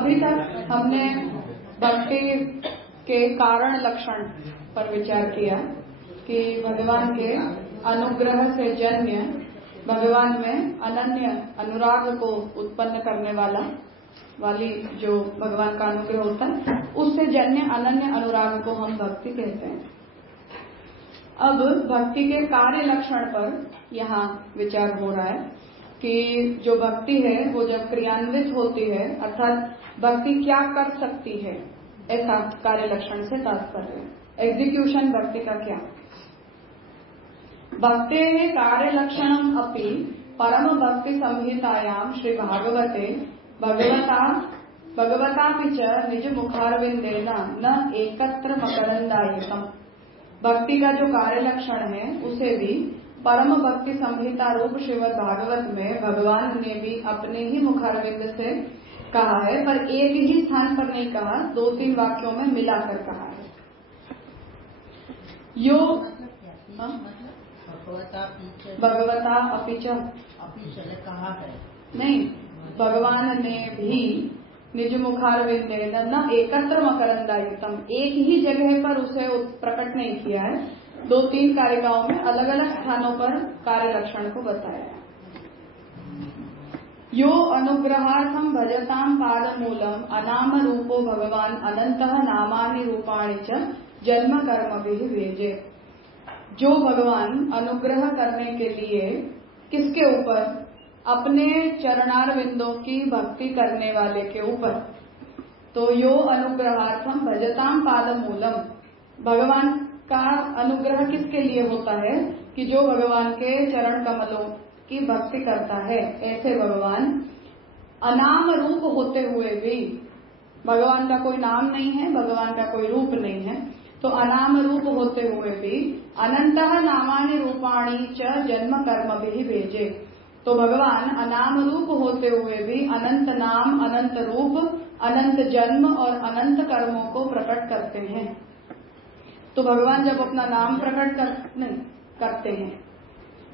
अभी तक हमने भक्ति के कारण लक्षण पर विचार किया कि भगवान के अनुग्रह से जन्य भगवान में अनन्य अनुराग को उत्पन्न करने वाली जो भगवान का अनुग्रह होता है उससे जन्य अनन्य अनुराग को हम भक्ति कहते हैं। अब भक्ति के कार्य लक्षण पर यहाँ विचार हो रहा है कि जो भक्ति है वो जब क्रियान्वित होती है अर्थात भक्ति क्या कर सकती है, ऐसा कार्य लक्षण से तात्पर्य है। एग्जीक्यूशन भक्ति का क्या? भक्ते कार्य लक्षणम अपि परम भक्ति संहितायाम श्री भागवते भगवतापि च निज मुखारविंदेन न एकत्र मकरंदायकम। भक्ति का जो कार्य लक्षण है उसे भी परम भक्ति संहिता रूप श्रीमद् भागवत में भगवान ने भी अपने ही मुखारविंद से कहा है, पर एक ही स्थान पर नहीं कहा, 2-3 वाक्यों में मिलाकर कहा है। यो भगवता अपीच कहा है नहीं, भगवान ने भी निज मुखारविंदेन न एकत्र मकरंदायुतम, एक ही जगह पर उसे प्रकट नहीं किया है, 2-3 कारिकाओं में अलग अलग स्थानों पर कार्य लक्षण को बताया है। यो अनुग्रहार्थम भजताम पादमूलम अनाम रूपो भगवान अनंतः नामानि रूपाणि च जन्म कर्म भी भेजे। जो भगवान अनुग्रह करने के लिए किसके ऊपर? अपने चरणारविंदों की भक्ति करने वाले के ऊपर। तो यो अनुग्रहार्थम भजताम पादमूलम, भगवान का अनुग्रह किसके लिए होता है? कि जो भगवान के चरण कमलों की भक्ति करता है। ऐसे भगवान अनाम रूप होते हुए भी, भगवान का कोई नाम नहीं है, भगवान का कोई रूप नहीं है, तो अनाम रूप होते हुए भी अनंतः नामानि रूपाणि च जन्म कर्म भी भेजे। तो भगवान अनाम रूप होते हुए भी अनंत नाम, अनंत रूप, अनंत जन्म और अनंत कर्मों को प्रकट करते हैं। तो भगवान जब अपना नाम प्रकट करते हैं,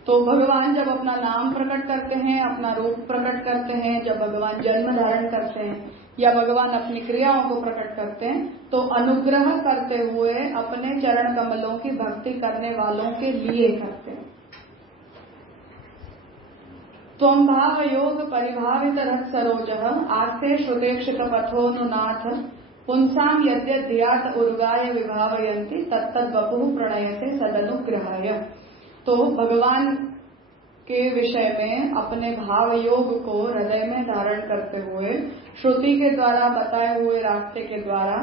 तो भगवान जब अपना नाम प्रकट करते हैं, अपना रूप प्रकट करते हैं, जब भगवान जन्म धारण करते हैं या भगवान अपनी क्रियाओं को प्रकट करते हैं, तो अनुग्रह करते हुए अपने चरण कमलों की भक्ति करने वालों के लिए करते हैं। त्वं भाव योग परिभावित रथ सरोजः आस्ते श्रुतेक्षित पथोनुनाथ पुंसाम यद्य धियात उर्गाय विभावयन्ति तत्तद् वपुः प्रणयते सदनुग्रहाय। तो भगवान के विषय में अपने भाव योग को हृदय में धारण करते हुए श्रुति के द्वारा बताए हुए रास्ते के द्वारा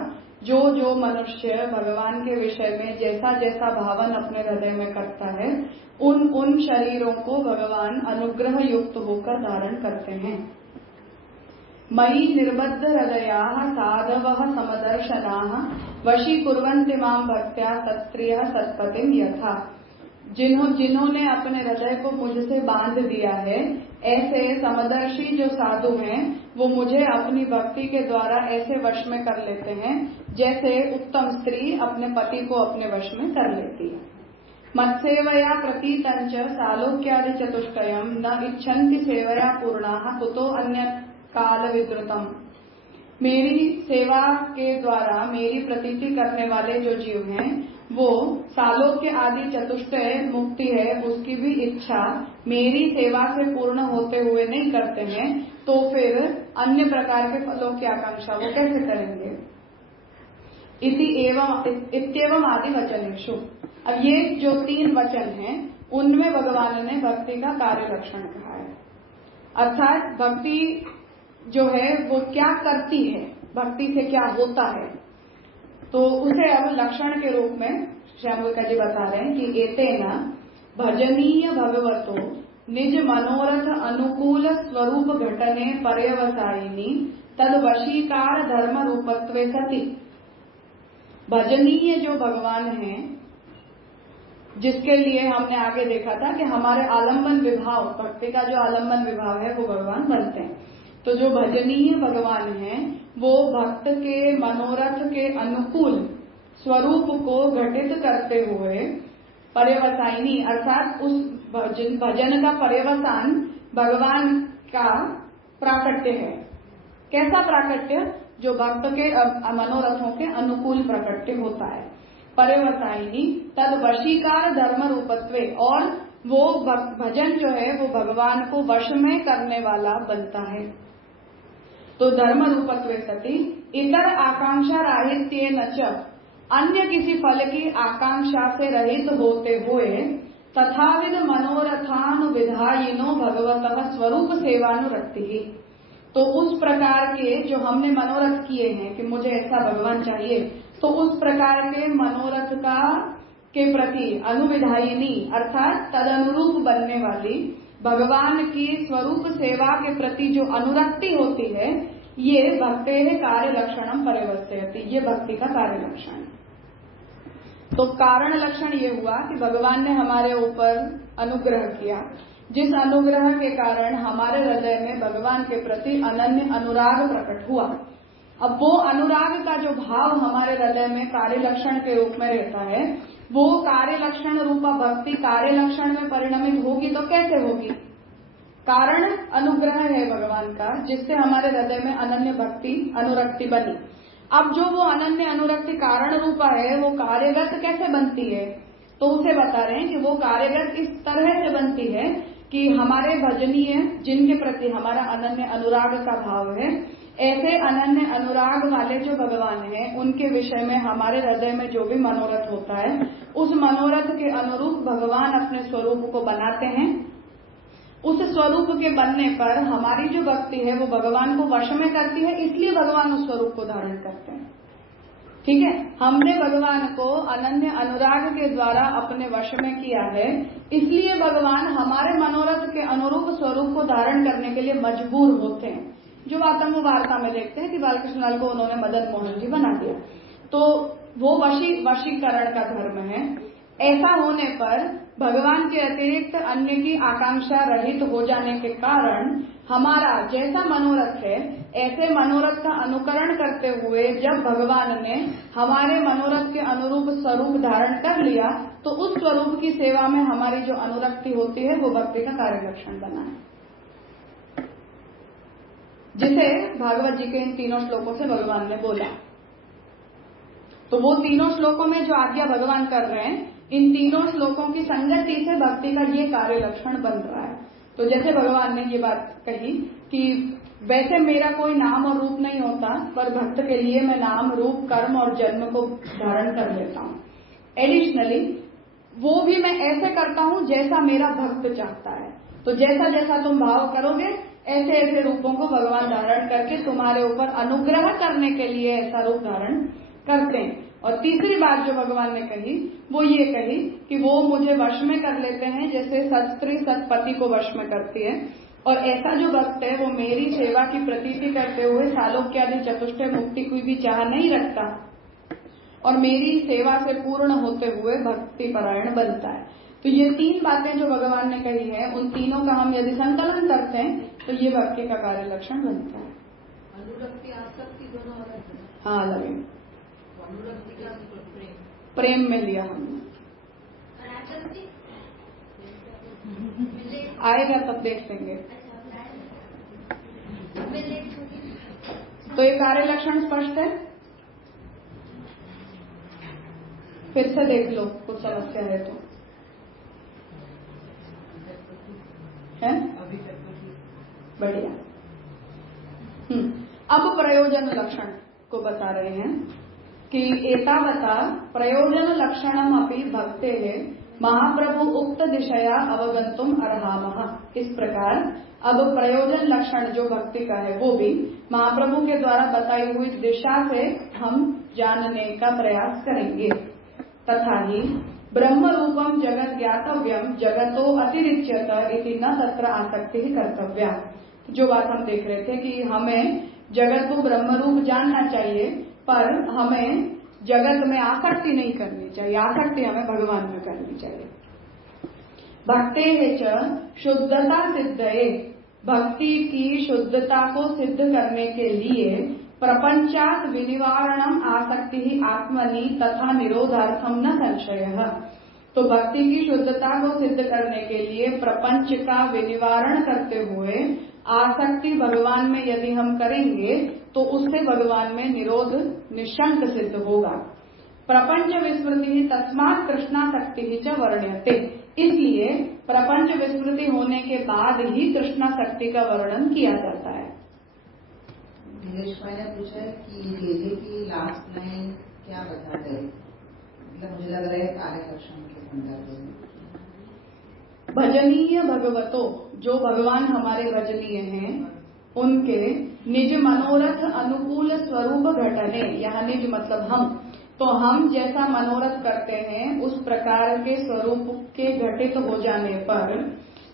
जो जो मनुष्य भगवान के विषय में जैसा जैसा भावन अपने हृदय में करता है, उन शरीरों को भगवान अनुग्रह युक्त होकर धारण करते हैं। मयि निर्बद्ध हृदयाः साधवः समदर्शनाः वशीकुर्वन्ति मां भक्त्या सत्प्रियः सत्पतिं यथा। जिन्होंने अपने हृदय को मुझसे बांध दिया है, ऐसे समदर्शी जो साधु हैं, वो मुझे अपनी भक्ति के द्वारा ऐसे वश में कर लेते हैं जैसे उत्तम स्त्री अपने पति को अपने वश में कर लेती है। मत्सेवया प्रतीतंच सालोक्यादि चतुष्टयम् न इच्छन्ति सेवया पूर्णाः कुतो अन्य काल विद्रुतम। मेरी सेवा के द्वारा मेरी प्रतीति करने वाले जो जीव हैं, वो सालोक्य आदि चतुष्टय मुक्ति है उसकी भी इच्छा मेरी सेवा से पूर्ण होते हुए नहीं करते हैं, तो फिर अन्य प्रकार के फलों की आकांक्षा वो कैसे करेंगे? इत्येवम आदि वचनेषु। अब ये जो 3 वचन हैं, उनमें भगवान ने भक्ति का कार्य लक्षण कहा है। अर्थात भक्ति जो है वो क्या करती है, भक्ति से क्या होता है, तो उसे अब लक्षण के रूप में श्यामका जी बता रहे हैं कि एतेन भजनीय भगवतो निज मनोरथ अनुकूल स्वरूप घटने पर्यवसायिनी तद वशीकार धर्म रूपत्वे सति। भजनीय जो भगवान है, जिसके लिए हमने आगे देखा था कि हमारे आलम्बन विभाव, भक्ति का जो आलम्बन विभाव है वो भगवान बनते हैं। तो जो भजनीय भगवान है वो भक्त के मनोरथ के अनुकूल स्वरूप को घटित करते हुए पर्यवसायिनी, अर्थात उस भजन का पर्यवसान भगवान का प्राकट्य है कैसा प्राकट्य? जो भक्त के मनोरथों के अनुकूल प्राकट्य होता है। पर्यवसायिनी तद वशीकार धर्म रूपत्वे, और वो भजन जो है वो भगवान को वश में करने वाला बनता है। तो धर्म रूपत्वे सती इतर आकांक्षा राहित्य न च, अन्य किसी फल की आकांक्षा से रहित होते हुए तथाविध मनोरथानुविधायिनो भगवतः स्वरूप सेवानुरक्ति। तो उस प्रकार के जो हमने मनोरथ किए हैं कि मुझे ऐसा भगवान चाहिए, तो उस प्रकार के मनोरथ का के प्रति अनुविधायिनी अर्थात तदनुरूप बनने वाली भगवान की स्वरूप सेवा के प्रति जो अनुरक्ति होती है, ये भक्ते कार्य लक्षणम परिवर्तयति, ये भक्ति का कार्य लक्षण है। तो कारण लक्षण ये हुआ कि भगवान ने हमारे ऊपर अनुग्रह किया, जिस अनुग्रह के कारण हमारे हृदय में भगवान के प्रति अनन्य अनुराग प्रकट हुआ। अब वो अनुराग का जो भाव हमारे हृदय में कार्य लक्षण के रूप में रहता है, वो कार्य लक्षण रूपा भक्ति कार्य लक्षण में परिणमित होगी तो कैसे होगी? कारण अनुग्रह है भगवान का, जिससे हमारे हृदय में अनन्य भक्ति अनुरक्ति बनी। अब जो वो अनन्य अनुरक्ति कारण रूपा है, वो कार्यगत कैसे बनती है? तो उसे बता रहे हैं कि वो कार्यगत इस तरह से बनती है कि हमारे भजनीय जिनके प्रति हमारा अनन्य अनुराग का भाव है, ऐसे अनन्य अनुराग वाले जो भगवान हैं, उनके विषय में हमारे हृदय में जो भी मनोरथ होता है, उस मनोरथ के अनुरूप भगवान अपने स्वरूप को बनाते हैं। उस स्वरूप के बनने पर हमारी जो भक्ति है वो भगवान को वश में करती है, इसलिए भगवान उस स्वरूप को धारण करते हैं। ठीक है, हमने भगवान को अनन्य अनुराग के द्वारा अपने वश में किया है, इसलिए भगवान हमारे मनोरथ के अनुरूप स्वरूप को धारण करने के लिए मजबूर होते हैं। जो बात हम वो वार्ता में देखते हैं कि बालकृष्ण लाल को उन्होंने मदन मोहन जी बना दिया, तो वो वशीकरण का धर्म है। ऐसा होने पर भगवान के अतिरिक्त अन्य की आकांक्षा रहित हो जाने के कारण हमारा जैसा मनोरथ है, ऐसे मनोरथ का अनुकरण करते हुए जब भगवान ने हमारे मनोरथ के अनुरूप स्वरूप धारण कर लिया, तो उस स्वरूप की सेवा में हमारी जो अनुरक्ति होती है वो भक्ति का कार्य लक्षण बना है, जिसे भागवत जी के इन तीनों श्लोकों से भगवान ने बोला। तो वो तीनों श्लोकों में जो आज्ञा भगवान कर रहे हैं, इन तीनों श्लोकों की संगति से भक्ति का ये कार्य लक्षण बन रहा है। तो जैसे भगवान ने ये बात कही कि वैसे मेरा कोई नाम और रूप नहीं होता, पर भक्त के लिए मैं नाम, रूप, कर्म और जन्म को धारण कर लेता हूँ। एडिशनली वो भी मैं ऐसे करता हूँ जैसा मेरा भक्त चाहता है। तो जैसा जैसा तुम भाव करोगे, ऐसे ऐसे रूपों को भगवान धारण करके तुम्हारे ऊपर अनुग्रह करने के लिए ऐसा रूप धारण करते हैं। और तीसरी बात जो भगवान ने कही वो ये कही कि वो मुझे वश में कर लेते हैं, जैसे सत्स्त्री सत्पति को वश में करती है। और ऐसा जो भक्त है वो मेरी सेवा की प्रतीति करते हुए सालोक्य आदि चतुष्टय मुक्ति कोई भी चाह नहीं रखता और मेरी सेवा से पूर्ण होते हुए भक्ति परायण बनता है। तो ये तीन बातें जो भगवान ने कही है, उन तीनों का हम यदि संकलन करते हैं तो ये भक्ति का कार्य लक्षण बनता है। अनुरक्ति आसक्ति दोनों अलग है। हाँ, अलग है। अनुरक्ति का प्रेम में लिया हमने, आएगा तब देख लेंगे। तो ये कार्य लक्षण स्पष्ट है। फिर से देख लो, कुछ समस्या है तो है। बढ़िया। अब प्रयोजन लक्षण को बता रहे हैं कि एतावता प्रयोजन लक्षणम अपि भक्ते है महाप्रभु उक्त दिशया अवगंतुम अर्हामः। इस प्रकार अब प्रयोजन लक्षण जो भक्ति का है वो भी महाप्रभु के द्वारा बताई हुई दिशा से हम जानने का प्रयास करेंगे। तथा ही ब्रह्म रूपम जगत ज्ञातव्यम जगतो अतिरिच्यत इति न तत्र आसक्ति ही कर्तव्या। जो बात हम देख रहे थे कि हमें जगत को ब्रह्म रूप जानना चाहिए, पर हमें जगत में आसक्ति नहीं करनी चाहिए, आसक्ति हमें भगवान में करनी चाहिए। भक्ते च शुद्धता सिद्धये, भक्ति की शुद्धता को सिद्ध करने के लिए प्रपंचात विनिवारणम आसक्ति ही आत्मनि तथा निरोधार्थम न संशयः। तो भक्ति की शुद्धता को सिद्ध करने के लिए प्रपंच का विनिवारण करते हुए आसक्ति भगवान में यदि हम करेंगे तो उससे भगवान में निरोध निशंक सिद्ध होगा। प्रपंच विस्मृति ही तस्मात् कृष्णासक्ति ही च वर्ण्यते, इसलिए प्रपंच विस्मृति होने के बाद ही कृष्णासक्ति का वर्णन किया जाता है। नीलेश भाई ने पूछा है कि रेजे की लास्ट लाइन क्या बता रहे, मतलब मुझे लग रहा है कार्य लक्षण के संदर्भ में। भजनीय भगवतो, जो भगवान हमारे भजनीय हैं, उनके निज मनोरथ अनुकूल स्वरूप घटने, यहाँ निज मतलब हम, तो हम जैसा मनोरथ करते हैं उस प्रकार के स्वरूप के घटित हो जाने पर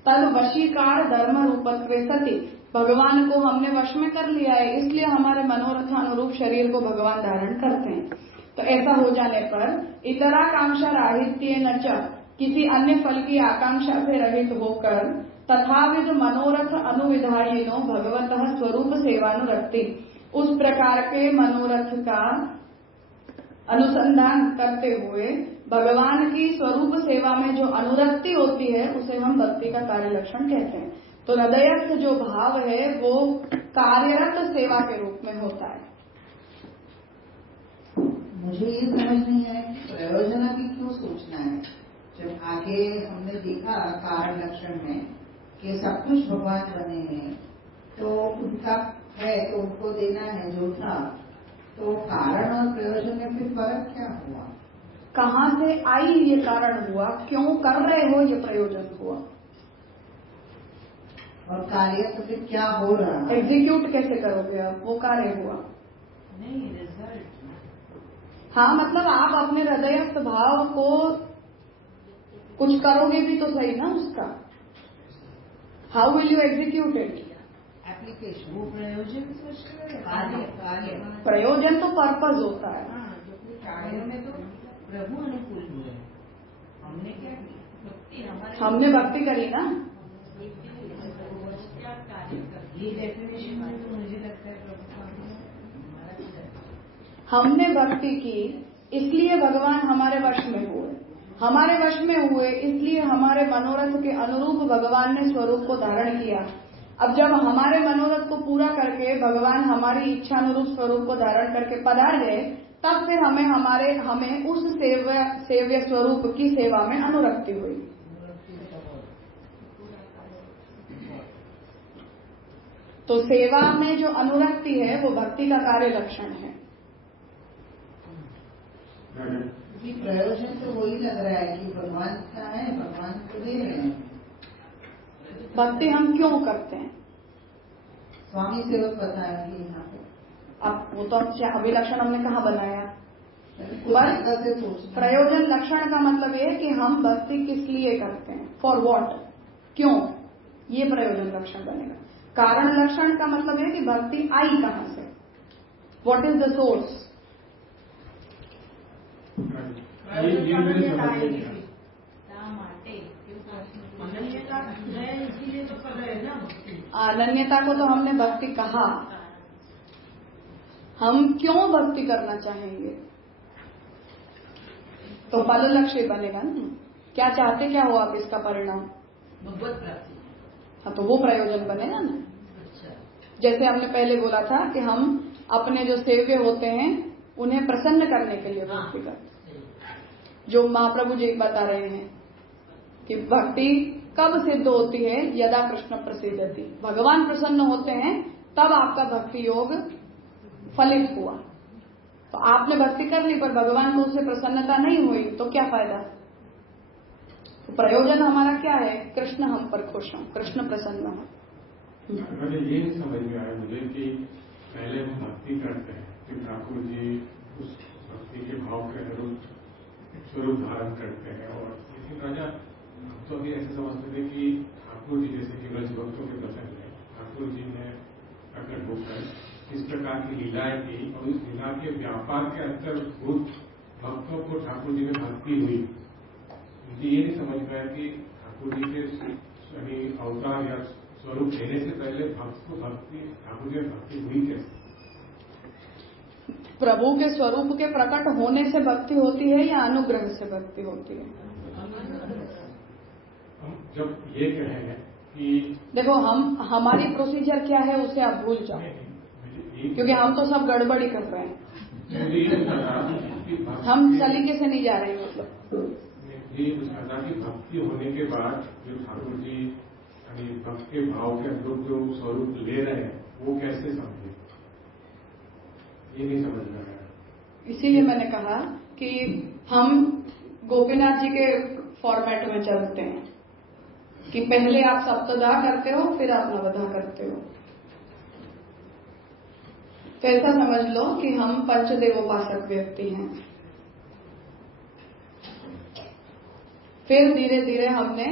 तद वशीकार धर्म रूपत्वे सति, भगवान को हमने वश में कर लिया है, इसलिए हमारे मनोरथ अनुरूप शरीर को भगवान धारण करते हैं। तो ऐसा हो जाने पर इतराकांक्षा राहित्य न च, किसी अन्य फल की आकांक्षा से रहित होकर तथाविध मनोरथ अनुविधायिनो भगवतः स्वरूप सेवानुरक्ति, उस प्रकार के मनोरथ का अनुसंधान करते हुए भगवान की स्वरूप सेवा में जो अनुरक्ति होती है उसे हम भक्ति का कार्य लक्षण कहते हैं। तो हृदयस्थ जो भाव है वो कार्यरत सेवा के रूप में होता है। मुझे ये समझ नहीं है कि प्रयोजन की क्यों सोचना है, जब आगे हमने देखा कारण लक्षण में कि सब कुछ भगवान बने हैं, तो उनका है तो उनको देना है जो था, तो कारण और प्रयोजन में फिर फर्क क्या हुआ? कहाँ से आई ये कारण हुआ, क्यों कर रहे हो ये प्रयोजन हुआ, और कार्य तो फिर क्या हो रहा है, एग्जीक्यूट कैसे करोगे आप, वो कार्य हुआ नहीं रिजल्ट। हाँ, मतलब आप अपने हृदयस्थ भाव को कुछ करोगे भी तो सही ना उसका, how will you execute it, application, वो प्रयोजन कार्य कार्य प्रयोजन तो पर्पज होता है। हाँ, जो कार्य में तो प्रभु अनुकूल हुए, हमने क्या किया, भक्ति हमारे, हमने भक्ति करी ना, ये डेफिनेशन में तो मुझे लगता है प्रभु का हमने भक्ति की इसलिए भगवान हमारे वश में हुए, हमारे वश में हुए इसलिए हमारे मनोरथ के अनुरूप भगवान ने स्वरूप को धारण किया। अब जब हमारे मनोरथ को पूरा करके भगवान हमारी इच्छा अनुरूप स्वरूप को धारण करके पधार गए, तब फिर हमें उस सेव्य स्वरूप की सेवा में अनुरक्ति हुई। तो सेवा में जो अनुरक्ति है वो भक्ति का कार्य लक्षण है। कि प्रयोजन तो वही लग रहा है कि भगवान का है, भगवान को दे रहे हैं। भक्ति हम क्यों करते हैं, स्वामी सेवक बताया कि यहाँ पे अब वो तो अभिलक्षण हमने कहाँ बनाया, बस प्रयोजन लक्षण का मतलब ये कि हम भक्ति किस लिए करते हैं, फॉर व्हाट, क्यों, ये प्रयोजन लक्षण बनेगा। कारण लक्षण का मतलब है कि भक्ति आई कहाँ से, व्हाट इज द सोर्स। अनन्यता को तो हमने भक्ति कहा, हम क्यों भक्ति करना चाहेंगे, तो फल लक्ष्य बनेगा ना, क्या चाहते क्या हो आप, इसका परिणाम भगवत प्राप्ति। हाँ, तो वो प्रयोजन बनेगा ना। जैसे हमने पहले बोला था कि हम अपने जो सेव्य होते हैं उन्हें प्रसन्न करने के लिए भक्ति करते, जो महाप्रभु जी बता रहे हैं कि भक्ति कब सिद्ध होती है, यदा कृष्ण प्रसिद्धति, भगवान प्रसन्न होते हैं तब आपका भक्ति योग फलित हुआ। तो आपने भक्ति कर ली पर भगवान को उससे प्रसन्नता नहीं हुई तो क्या फायदा। तो प्रयोजन हमारा क्या है, कृष्ण हम पर खुश हों, कृष्ण प्रसन्न हो। मैंने ये नहीं समझ में आया मुझे कि पहले हम भक्ति करते हैं कि ठाकुर जी उस भक्ति के भाव के अनुरूप स्वरूप धारण करते हैं, और लेकिन राजा हम तो अभी ऐसे समझते थे कि ठाकुर जी जैसे कि ब्रज भक्तों के प्रसंग में ठाकुर जी ने प्रकट होकर इस प्रकार की लीलाएं की, और इस लीला के व्यापार के अंतर्भूत भक्तों को ठाकुर जी में भक्ति हुई। मुझे ये नहीं समझ में आया कि ठाकुर जी के अवतार या स्वरूप देने से पहले भक्त को भक्ति, ठाकुर जी भक्ति हुई कैसे। प्रभु के स्वरूप के प्रकट होने से भक्ति होती है या अनुग्रह से भक्ति होती है। जब ये कहें कि देखो हमारी प्रोसीजर क्या है उसे आप भूल जाओ, क्योंकि हम तो सब गड़बड़ी कर रहे हैं, हम सलीके से नहीं जा रहे हैं। मतलब ये पूछना कि भक्ति होने के बाद जो ठाकुर जी यानी भक्ति के भाव के अनुरूप जो स्वरूप ले रहे हैं वो कैसे समझे, ये नहीं समझ में आया। इसीलिए मैंने कहा कि हम गोपीनाथ जी के फॉर्मेट में चलते हैं कि पहले आप सप्तदा करते हो, फिर आप नवदा करते हो। तो ऐसा समझ लो कि हम पंचदेवोपासक व्यक्ति हैं। फिर धीरे धीरे हमने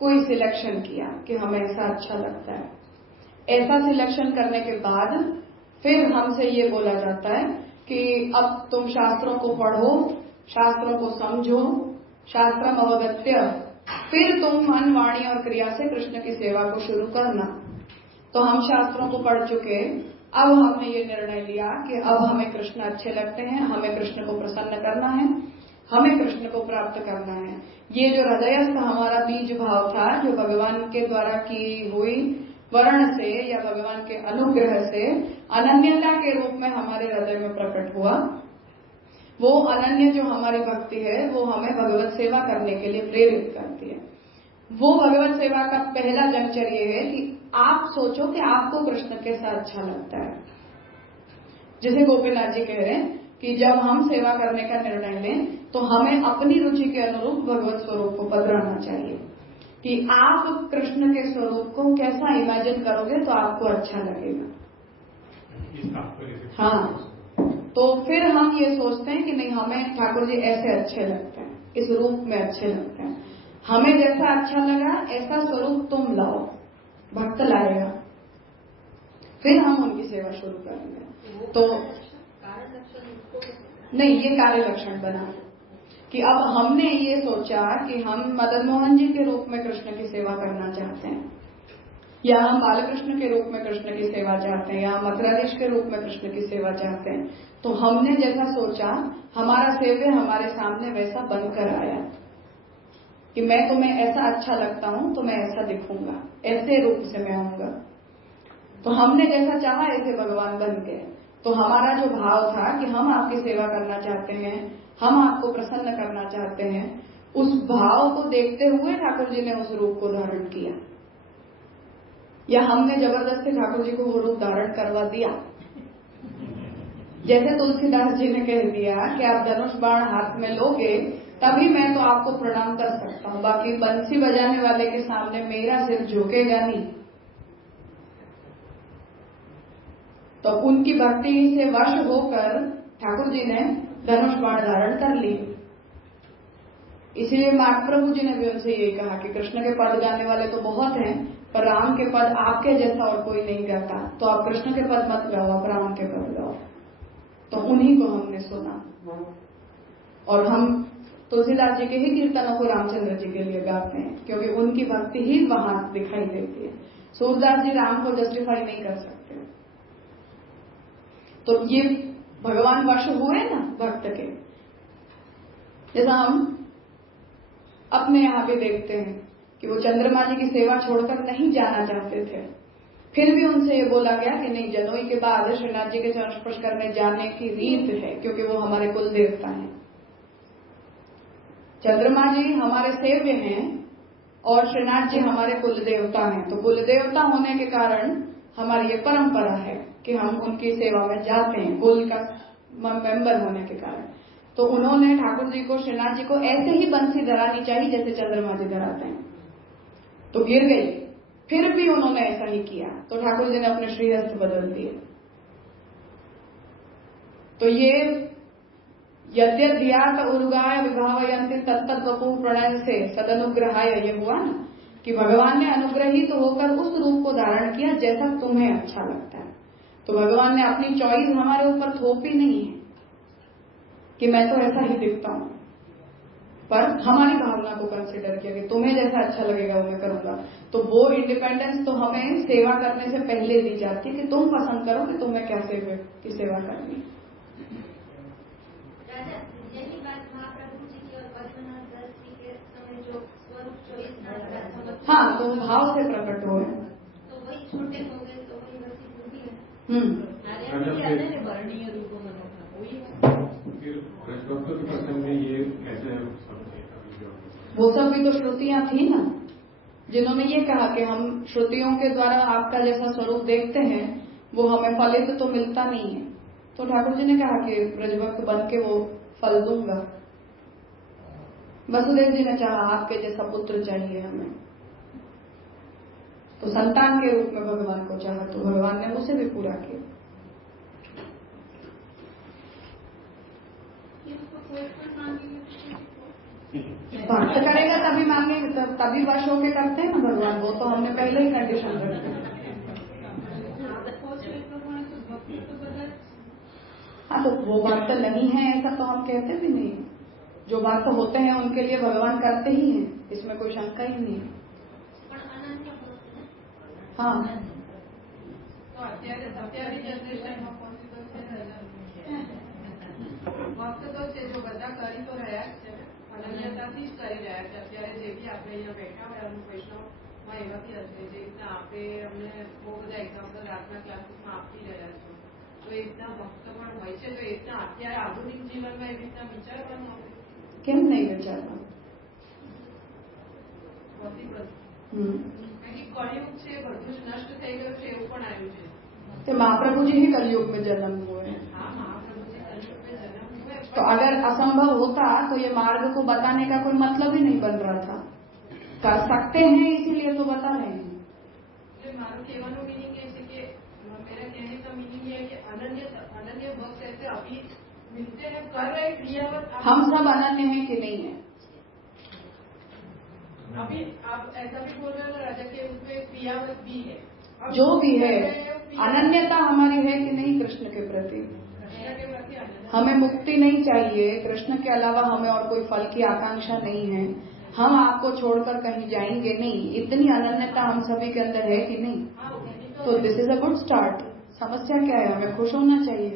कोई सिलेक्शन किया कि हमें ऐसा अच्छा लगता है। ऐसा सिलेक्शन करने के बाद फिर हमसे ये बोला जाता है कि अब तुम शास्त्रों को पढ़ो, शास्त्रों को समझो, शास्त्रम अवगत्य, फिर तुम मन, वाणी और क्रिया से कृष्ण की सेवा को शुरू करना। तो हम शास्त्रों को पढ़ चुके, अब हमने ये निर्णय लिया कि अब हमें कृष्ण अच्छे लगते हैं, हमें कृष्ण को प्रसन्न करना है, हमें कृष्ण को प्राप्त करना है। ये जो हृदयस्थ हमारा बीज भाव था, जो भगवान के द्वारा की हुई वर्ण से या भगवान के अनुग्रह से अनन्यता के रूप में हमारे हृदय में प्रकट हुआ, वो अनन्य जो हमारी भक्ति है वो हमें भगवत सेवा करने के लिए प्रेरित करती है। वो भगवत सेवा का पहला जंक्चर ये है कि आप सोचो कि आपको कृष्ण के साथ अच्छा लगता है। जैसे गोपीनाथ जी कह रहे हैं कि जब हम सेवा करने का निर्णय लें तो हमें अपनी रुचि के अनुरूप भगवत स्वरूप को बदलना चाहिए कि आप कृष्ण के स्वरूप को कैसा इमेजिन करोगे तो आपको अच्छा लगेगा। हाँ, तो फिर हम ये सोचते हैं कि नहीं, हमें ठाकुर जी ऐसे अच्छे लगते हैं, इस रूप में अच्छे लगते हैं, हमें जैसा अच्छा लगा ऐसा स्वरूप तुम लाओ। भक्त लाएगा, फिर हम उनकी सेवा शुरू करेंगे। तो नहीं, ये कार्य लक्षण बना कि अब हमने ये सोचा कि हम मदन मोहन जी के रूप में कृष्ण की सेवा करना चाहते हैं, या हम बालकृष्ण के रूप में कृष्ण की सेवा चाहते हैं, या मथुराधीश के रूप में कृष्ण की सेवा चाहते हैं। तो हमने जैसा सोचा, हमारा सेव्य हमारे सामने वैसा बनकर आया कि मैं तुम्हें ऐसा अच्छा लगता हूं तो मैं ऐसा दिखूंगा, ऐसे रूप से मैं आऊंगा। तो हमने जैसा चाहा ऐसे भगवान बन गए। तो हमारा जो भाव था कि हम आपकी सेवा करना चाहते हैं, हम आपको प्रसन्न करना चाहते हैं, उस भाव को देखते हुए ठाकुर जी ने उस रूप को धारण किया, या हमने जबरदस्ती ठाकुर जी को वो रूप धारण करवा दिया। जैसे तुलसीदास जी ने कह दिया कि आप धनुष बाण हाथ में लोगे तभी मैं तो आपको प्रणाम कर सकता हूं, बाकी बंसी बजाने वाले के सामने मेरा सिर झुकेगा नहीं। तो उनकी भक्ति से वश होकर ठाकुर जी ने धनुष बाण धारण कर ली। इसलिए महाप्रभु जी ने भी उनसे यही कहा कि कृष्ण के पद गाने वाले तो बहुत हैं, पर राम के पद आपके जैसा और कोई नहीं गाता, तो आप कृष्ण के पद मत गाओ, आप राम के पद गाओ। तो उन्हीं को हमने सुना, और हम तुलसीदास जी के ही कीर्तनों को रामचंद्र जी के लिए गाते हैं, क्योंकि उनकी भक्ति ही वहां दिखाई देती है। सूरदास जी राम को जस्टिफाई नहीं कर सकते। तो ये भगवान वश हुए ना भक्त के। जैसा हम अपने यहाँ भी देखते हैं कि वो चंद्रमा जी की सेवा छोड़कर नहीं जाना चाहते थे, फिर भी उनसे ये बोला गया कि नहीं, जनोई के बाद श्रीनाथ जी के चरण स्पर्श करने जाने की रीत है, क्योंकि वो हमारे कुल देवता हैं। चंद्रमा जी हमारे सेव्य हैं और श्रीनाथ जी हमारे कुल देवता हैं। तो कुल देवता होने के कारण हमारी ये परंपरा है कि हम उनकी सेवा में जाते हैं, कुल का मेंबर होने के कारण। तो उन्होंने ठाकुर जी को, श्रीनाथ जी को ऐसे ही बंसी धरानी चाहिए जैसे चंद्रमा जी धराते हैं। तो गिर गई, फिर भी उन्होंने ऐसा ही किया, तो ठाकुर जी ने अपने श्रीहस्त बदल दिए। तो ये यद्यध्यात उर्गाय विभावयन्ति तत्तद् वपुः प्रणय से सदनुग्रहाय, ये हुआ ना कि भगवान ने अनुग्रहित होकर उस रूप को धारण किया जैसा तुम्हें अच्छा लगता है। तो भगवान ने अपनी चॉइस हमारे ऊपर थोपी नहीं है कि मैं तो ऐसा ही दिखता हूं, पर हमारी भावना को कंसिडर किया कि तुम्हें जैसा अच्छा लगेगा वो मैं करूंगा। तो वो इंडिपेंडेंस तो हमें सेवा करने से पहले दी जाती है कि तुम पसंद करो कि तुम्हें क्या सेवा की सेवा करनी। यही बात महाप्रभु जी की और पद्मनाभ दास जी के समय जो स्वरूप चॉइस समझ हाँ, तो भाव से प्रकट हुए। तो वही छोटे हो गए तो वही वृत्ति पूरी है। वर्णीय रूप वही है। फिर ब्रजभक्तों के प्रसंग में ये कैसे समझे? वो सब भी तो श्रुतियां थी ना, जिन्होंने ये कहा कि हम श्रुतियों के द्वारा आपका जैसा स्वरूप देखते हैं वो हमें फलित तो मिलता नहीं है। तो ठाकुर जी ने कहा कि ब्रजभक्त बन के वो फल दूंगा। वसुदेव जी ने चाहा आपके जैसा पुत्र चाहिए हमें, तो संतान के रूप में भगवान को चाहा, तो भगवान ने उसे भी पूरा किया। भक्त करेगा तभी मांगेंगे, तभी वश होके करते हैं ना भगवान। वो तो हमने पहले ही कंडीशन रखी। हाँ, तो वो भक्त नहीं है ऐसा तो हम कहते भी नहीं। जो भक्त होते हैं उनके लिए भगवान करते ही हैं, इसमें कोई शंका ही नहीं है। हाँ, तो અત્યારે જનરેશનમાં પોસિબલ છે વખત તો છે જો બધા કરી તો રહ્યા જ છે અનન્યતાથી જ કરી રહ્યા છે અત્યારે જે બી આપણે અહીંયા બેઠા હોય અમુક વૈષ્ણવમાં એવાથી હશે જે રીતના આપણે અમને બહુ બધા એક્ઝામ્પલ રાતના ક્લાસીસમાં આપી રહ્યા છો તો એ રીતના ભક્ત પણ હોય છે તો એ રીતના અત્યારે આધુનિક જીવનમાં એવી રીતના વિચારવાનું આવે કેમ नहीं विचारना? પોસિબલ કળિયુગ છે બધું જ નષ્ટ થઈ ગયું છે એવું પણ આવ્યું છે तो महाप्रभु जी ही कलयुग में जन्म हुए हैं। હા મહાપ્રભુજી કળિયુગ में जन्म हुए तो अगर असंभव होता तो ये मार्ग को बताने का कोई मतलब ही नहीं बन रहा था। कर सकते हैं इसीलिए तो बता रहे हैं। મારું કહેવાનું મીનિંગ એ છે કે मेरा कहने का मीनिंग ये है कि अनन्य भक्त ऐसे अभी मिलते हैं कर रहे क्रियावत हम सब अनन्य हैं कि नहीं है? अभी आप ऐसा भी बोल रहे हो राजा के उसमें क्रियावत भी है जो भी है अनन्यता हमारी है कि नहीं कृष्ण के प्रति? हमें मुक्ति नहीं चाहिए, कृष्ण के अलावा हमें और कोई फल की आकांक्षा नहीं है, हम आपको छोड़कर कहीं जाएंगे नहीं, इतनी अनन्यता हम सभी के अंदर है कि नहीं? तो this is a good start. समस्या क्या है? हमें खुश होना चाहिए।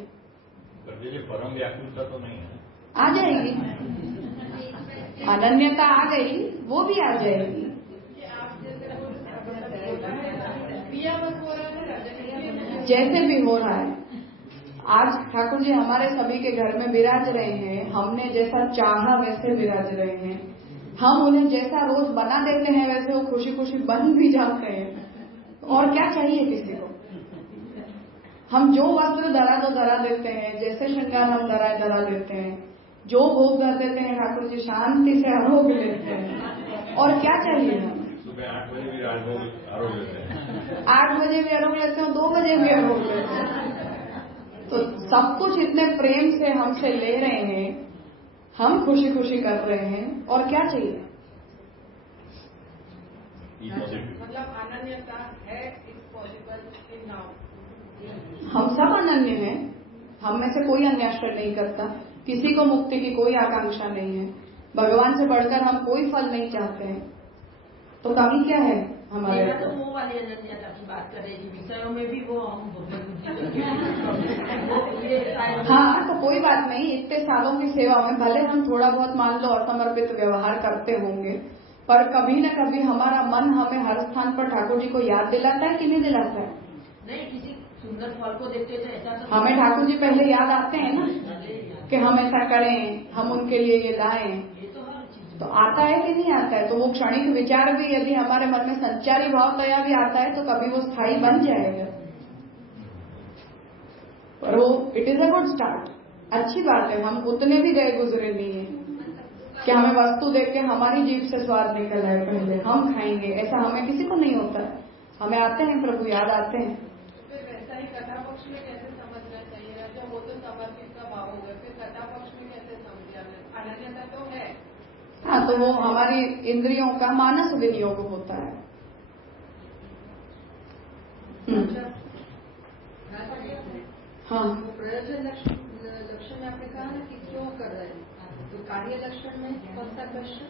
परम व्याकुलता तो नहीं है, आ जाएगी अनन्यता, आ गई वो भी आ जाएगी। जैसे भी हो रहा है आज ठाकुर जी हमारे सभी के घर में विराज रहे हैं, हमने जैसा चाहा वैसे विराज रहे हैं, हम उन्हें जैसा रोज बना देते हैं वैसे वो खुशी खुशी बन भी जाते हैं। और क्या चाहिए किसी को? हम जो वस्त्र धरा तो धरा देते हैं, जैसे श्रृंगार हम धरा देते हैं, जो भोग धर देते हैं ठाकुर जी शांति से आरोग्य लेते हैं। और क्या चाहिए हमें? सुबह 8 बजे भी आरोग्य लेते हैं, 8 बजे भी आरोग्य लेते हैं, 2 बजे भी आरोग्य लेते हैं। तो सब कुछ इतने प्रेम से हमसे ले रहे हैं, हम खुशी खुशी कर रहे हैं, और क्या चाहिए? मतलब अनन्यता है इट्स पॉसिबल इन नाउ। हम सब अनन्य हैं, हम में से कोई अन्याश्रय नहीं करता, किसी को मुक्ति की कोई आकांक्षा नहीं है, भगवान से बढ़कर हम कोई फल नहीं चाहते हैं, तो कमी क्या है हमारे? तो वो वाली अनन्यता की बात कर रही थी, विषयों में भी वो हम हाँ, तो कोई बात नहीं, इतने सालों की सेवा में भले हम थोड़ा बहुत मान लो असमर्पित व्यवहार करते होंगे, पर कभी न कभी हमारा मन हमें हर स्थान पर ठाकुर जी को याद दिलाता है कि नहीं दिलाता है? नहीं, किसी सुंदर फल को देखते तो ऐसा तो हमें ठाकुर जी पहले याद आते हैं ना कि हम ऐसा करें, हम उनके लिए ये लाएं, तो आता है कि नहीं आता है? तो वो क्षणिक विचार भी यदि हमारे मन में संचारी भाव तया भी आता है तो कभी वो स्थायी बन जाएगा। पर वो it is a good start, अच्छी बात है। हम उतने भी गए गुजरे नहीं है कि हमें वस्तु देख के हमारी जीभ से स्वाद निकल आए, पहले हम खाएंगे, ऐसा हमें किसी को नहीं होता। हमें आते हैं प्रभु, याद आते हैं। फिर वैसा ही कथा पक्ष में कैसे समझना चाहिए राजा? वो तो समर्पित का भाव होगा, फिर कथा पक्ष में कैसे समझना? अनन्यता तो है। हाँ, तो वो हमारी इंद्रियों का मानस विनियोग होता है। हाँ, प्रयोजन लक्षण में आपने कहा ना कि क्यों कर रहे हैं, तो कार्य लक्षण में कौन सा क्वेश्चन?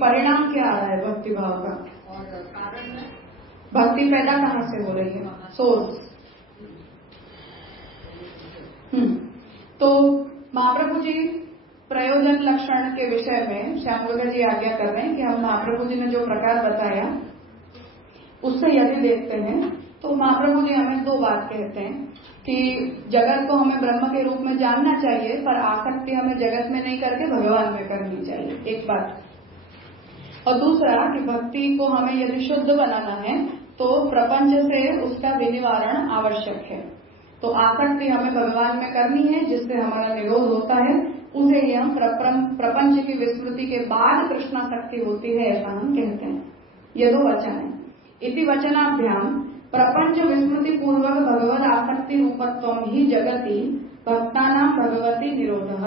परिणाम क्या आ रहा है भक्ति भाव का? और कारण में भक्ति पैदा कहाँ से हो रही है? सोर्स। तो महाप्रभु जी प्रयोजन लक्षण के विषय में श्याम गोगा जी आज्ञा कर रहे हैं कि हम महाप्रभु जी ने जो प्रकार बताया उससे यदि देखते हैं तो महाप्रभु जी हमें दो बात कहते हैं कि जगत को हमें ब्रह्म के रूप में जानना चाहिए, पर आसक्ति हमें जगत में नहीं करके भगवान में करनी चाहिए, एक बात। और दूसरा कि भक्ति को हमें यदि शुद्ध बनाना है तो प्रपंच से उसका विनिवारण आवश्यक है। तो आसक्ति हमें भगवान में करनी है जिससे हमारा निरोध होता है, उसे ही हम प्रपंच की विस्मृति के बाद कृष्णासक्ति होती है, ऐसा हम कहते हैं। ये दो वचन है। इति वचनाभ्याम प्रपंच विस्मृति पूर्वक भगवद आसक्ति रूपत्वम ही जगति भक्तानां भगवती निरोधः।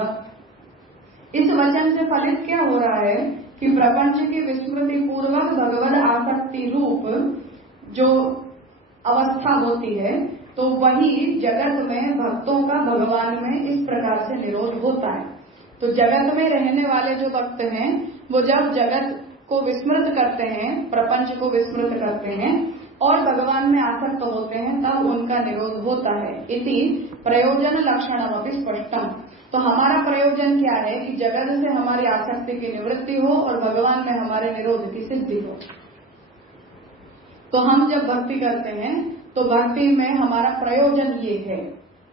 इस वचन से फलित क्या हो रहा है कि प्रपंच की विस्मृति पूर्वक भगवद आसक्ति रूप जो अवस्था होती है तो वही जगत में भक्तों का भगवान में इस प्रकार से निरोध होता है। तो जगत में रहने वाले जो भक्त हैं वो जब जगत को विस्मृत करते हैं, प्रपंच को विस्मृत करते हैं और भगवान में आसक्त होते हैं, तब उनका निरोध होता है। इति प्रयोजन लक्षणमपि स्पष्टम। तो हमारा प्रयोजन क्या है कि जगत से हमारी आसक्ति की निवृत्ति हो और भगवान में हमारे निरोध की सिद्धि हो। तो हम जब भक्ति करते हैं तो भक्ति में हमारा प्रयोजन ये है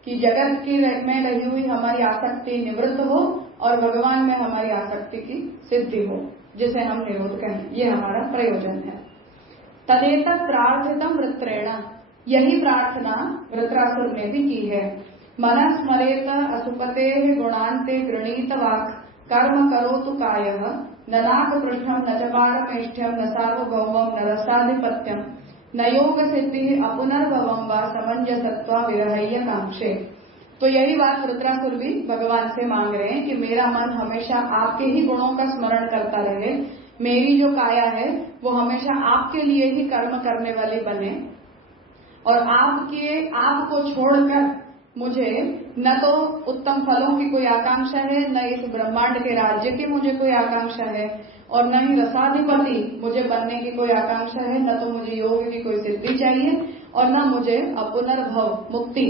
कि जगत की में रही हुई हमारी आसक्ति निवृत्त हो और भगवान में हमारी आसक्ति की सिद्धि हो, जिसे हम निरोध कहें। ये हमारा प्रयोजन है। तदेतत् प्रार्थितम वृत्रेण, यही प्रार्थना वृत्रासुर ने भी की है। मनः स्मरेत असुपते गुणान्ते गृणीत वाक् कर्म करोतु कायः न नाकपृष्ठम न च पारमेष्ठ्यम न सार्वभौमम न रसाधिपत्यम न योग सिद्धि अपुनर्भवम व समंजसत्वा विरहय्य कांक्षे। तो यही बात वृत्रासुर भी भगवान से मांग रहे हैं कि मेरा मन हमेशा आपके ही गुणों का स्मरण करता रहे, मेरी जो काया है वो हमेशा आपके लिए ही कर्म करने वाली बने और आपको छोड़कर मुझे न तो उत्तम फलों की कोई आकांक्षा है, न इस ब्रह्मांड के राज्य की मुझे कोई आकांक्षा है और न ही रसाधिपति मुझे बनने की कोई आकांक्षा है, न तो मुझे योग की कोई सिद्धि चाहिए और न मुझे अपुनर्भव मुक्ति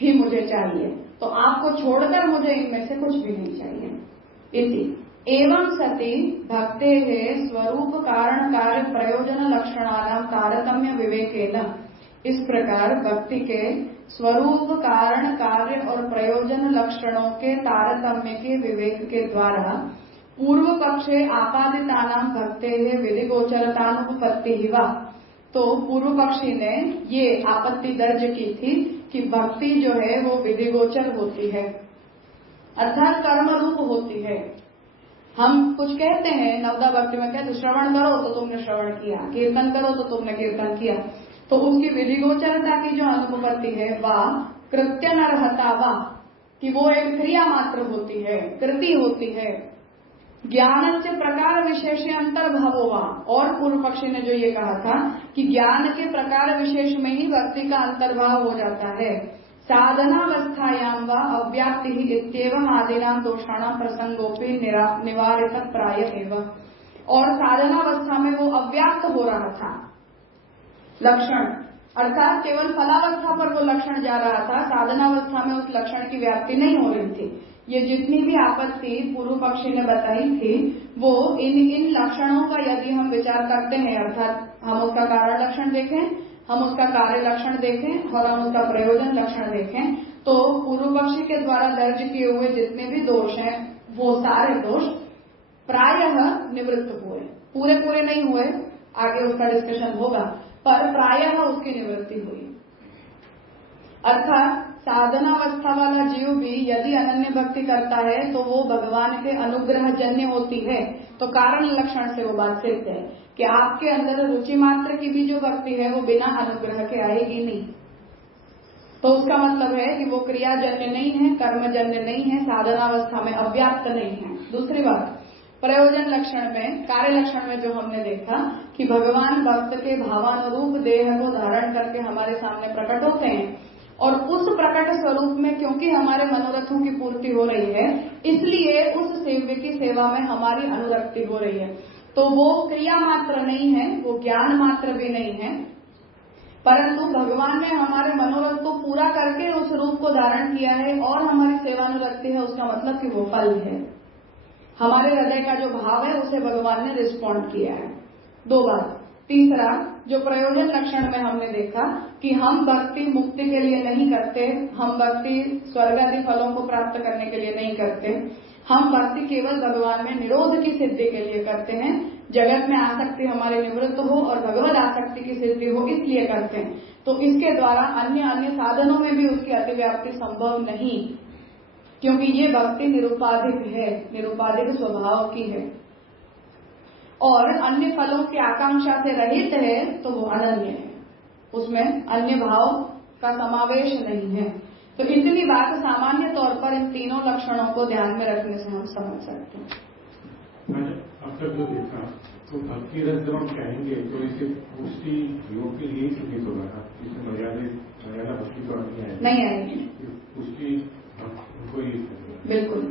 ही मुझे चाहिए। तो आपको छोड़कर मुझे इनमें से कुछ भी नहीं चाहिए। इति एवं सति भक्ते स्वरूप कारण कार्य प्रयोजन लक्षणानां तारतम्य विवेकेन, इस प्रकार भक्ति के स्वरूप कारण कार्य और प्रयोजन लक्षणों के तारतम्य के विवेक के द्वारा पूर्व पक्षे आपादितानां भक्ते विधि गोचरतानुपत्ति ही वा। तो पूर्व पक्षी ने ये आपत्ति दर्ज की थी कि भक्ति जो है वो विधि गोचर होती है, अर्थात कर्म रूप होती है। हम कुछ कहते हैं नवदा भक्ति में, कहते श्रवण करो तो तुमने श्रवण किया, कीर्तन करो तो तुमने कीर्तन किया। तो उसकी विधि गोचरता की जो अनुपत्ति है वह कृत्य न रहता वा, कि वो एक क्रिया मात्र होती है, कृति होती है। ज्ञान से प्रकार विशेष अंतर्भावो वा, और पूर्व पक्षी ने जो ये कहा था कि ज्ञान के प्रकार विशेष में ही भक्ति का अंतर्भाव हो जाता है। साधनावस्थायां वा अव्याप्ति ही इत्येवं आदिनां दोषाणां प्रसंगोपि निवारित प्राय एवं। और साधनावस्था में वो अव्याप्त हो रहा था लक्षण, अर्थात केवल फलावस्था पर वो लक्षण जा रहा था, साधनावस्था में उस लक्षण की व्याप्ति नहीं हो रही थी। ये जितनी भी आपत्ति पूर्व पक्षी ने बताई थी वो इन लक्षणों का यदि हम विचार करते हैं, अर्थात हम उसका कारण लक्षण देखें, हम उसका कार्य लक्षण देखें और हम उसका प्रयोजन लक्षण देखें, तो पूर्व पक्षी के द्वारा दर्ज किए हुए जितने भी दोष हैं वो सारे दोष प्रायः निवृत्त हुए। पूरे नहीं हुए, आगे उसका डिस्कशन होगा, पर प्रायः उसकी निवृत्ति हुई। अर्थात साधनावस्था वाला जीव भी यदि अनन्य भक्ति करता है तो वो भगवान के अनुग्रह जन्य होती है। तो कारण लक्षण से वो बात सिद्ध है कि आपके अंदर रुचि मात्र की भी जो भक्ति है वो बिना अनुग्रह के आएगी नहीं। तो उसका मतलब है कि वो क्रियाजन्य नहीं है, कर्मजन्य नहीं है, साधनावस्था में अव्याप्त नहीं है। दूसरी बात, प्रयोजन लक्षण में, कार्य लक्षण में जो हमने देखा कि भगवान भक्त के भावानुरूप देह को धारण करके हमारे सामने प्रकट होते हैं और उस प्रकट स्वरूप में क्योंकि हमारे मनोरथों की पूर्ति हो रही है, इसलिए उस सेव्य की सेवा में हमारी अनुरक्ति हो रही है। तो वो क्रिया मात्र नहीं है, वो ज्ञान मात्र भी नहीं है, परंतु भगवान ने हमारे मनोरथ को पूरा करके उस रूप को धारण किया है और हमारी सेवानुरक्ति है, उसका मतलब कि वो फल है। हमारे हृदय का जो भाव है उसे भगवान ने रिस्पॉन्ड किया है 2 बार। तीसरा, जो प्रयोजन लक्षण में हमने देखा कि हम भक्ति मुक्ति के लिए नहीं करते, हम भक्ति स्वर्ग आदि फलों को प्राप्त करने के लिए नहीं करते, हम भक्ति केवल भगवान में निरोध की सिद्धि के लिए करते हैं, जगत में आसक्ति हमारी निवृत्त हो और भगवत आसक्ति की सिद्धि हो इसलिए करते हैं। तो इसके द्वारा अन्य साधनों में भी उसकी अतिव्याप्ति संभव नहीं, क्योंकि ये भक्ति निरुपाधिक है, निरुपाधिक स्वभाव की है और अन्य फलों की आकांक्षा से रहित है, तो वो अनन्य है, उसमें अन्य भाव का समावेश नहीं है। तो इतनी बात सामान्य तौर पर इन तीनों लक्षणों को ध्यान में रखने से हम समझ सकते हैं। मैंने अब तक जो देखा तो भक्ति रस जब हम कहेंगे तो इसे पुष्टि योग के लिए चिन्हित होगा, इसमें मर्यादा भक्ति तो नहीं आएगी, पुष्टि उनको ही बिल्कुल।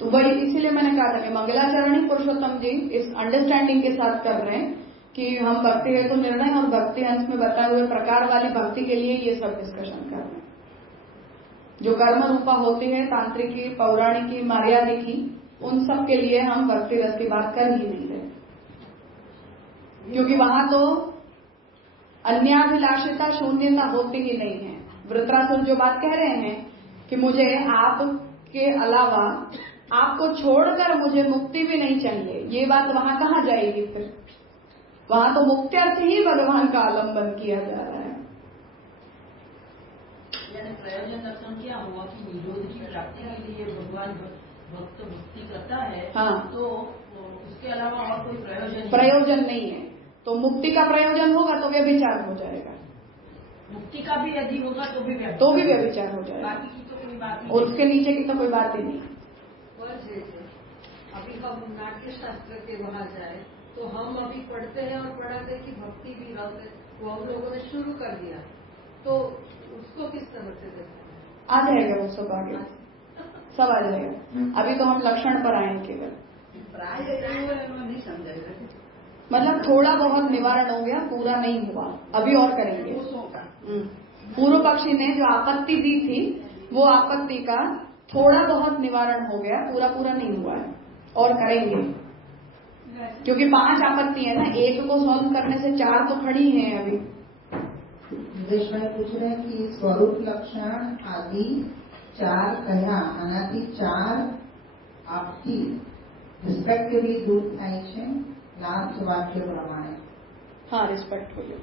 तो वही इसीलिए मैंने कहा था कि मंगलाचरणी पुरुषोत्तम जी इस अंडरस्टैंडिंग के साथ कर रहे हैं कि हम भक्ति हेतु निर्णय और भक्ति अंश में बताए हुए प्रकार वाली भक्ति के लिए ये सब डिस्कशन कर रहे हैं। जो कर्म रूपा होती है, तांत्रिकी, पौराणिकी, मर्यादिकी, उन सब के लिए हम भक्ति रस की बात कर ही नहीं रहे, क्योंकि वहां तो अन्याभिलाषिता शून्यता होती ही नहीं है। वृत्रासुर जो बात कह रहे हैं कि मुझे आपके अलावा, आपको छोड़कर मुझे मुक्ति भी नहीं चाहिए, ये बात वहां कहाँ जाएगी? फिर वहां तो मुक्त्यर्थ ही भगवान का आलम्बन किया जा रहा है। यानी प्रयोजन लक्षण क्या हुआ कि निरोध की प्राप्ति के लिए भगवान भक्त भक्ति करता है, हाँ, तो उसके अलावा और कोई प्रयोजन नहीं है। तो मुक्ति का प्रयोजन होगा तो व्यभिचार हो जाएगा, मुक्ति का भी यदि होगा तो भी व्यभिचार हो जाएगा, बाकी की तो कोई बात नहीं, और उसके नीचे की तो कोई बात ही नहीं। अभी हम नाट्य शास्त्र के वहां जाए तो हम अभी पढ़ते हैं और पढ़ाते कि भक्ति भी रस वो हम लोगों ने शुरू कर दिया, तो उसको किस तरह से देखते हैं? आ जाएगा वो सब, आगे सब आ जाएगा। अभी तो हम लक्षण पर आए केवल, नहीं समझेगा, मतलब थोड़ा बहुत निवारण हो गया, पूरा नहीं हुआ, अभी और करेंगे। पूर्व पक्षी ने जो आपत्ति दी थी वो आपत्ति का थोड़ा बहुत निवारण हो गया, पूरा नहीं हुआ है, और करेंगे, क्योंकि 5 आपत्ति है ना, एक को सॉल्व करने से 4 तो खड़ी हैं अभी। विदेश में पूछ रहे हैं कि स्वरूप लक्षण आदि 4 कया आनाથી 4 आपकी रिस्पेक्टिवली दूर થાય છે લાસ્ટ વાક્ય પ્રમાણે। हाँ, रिस्पेक्ट हो गया।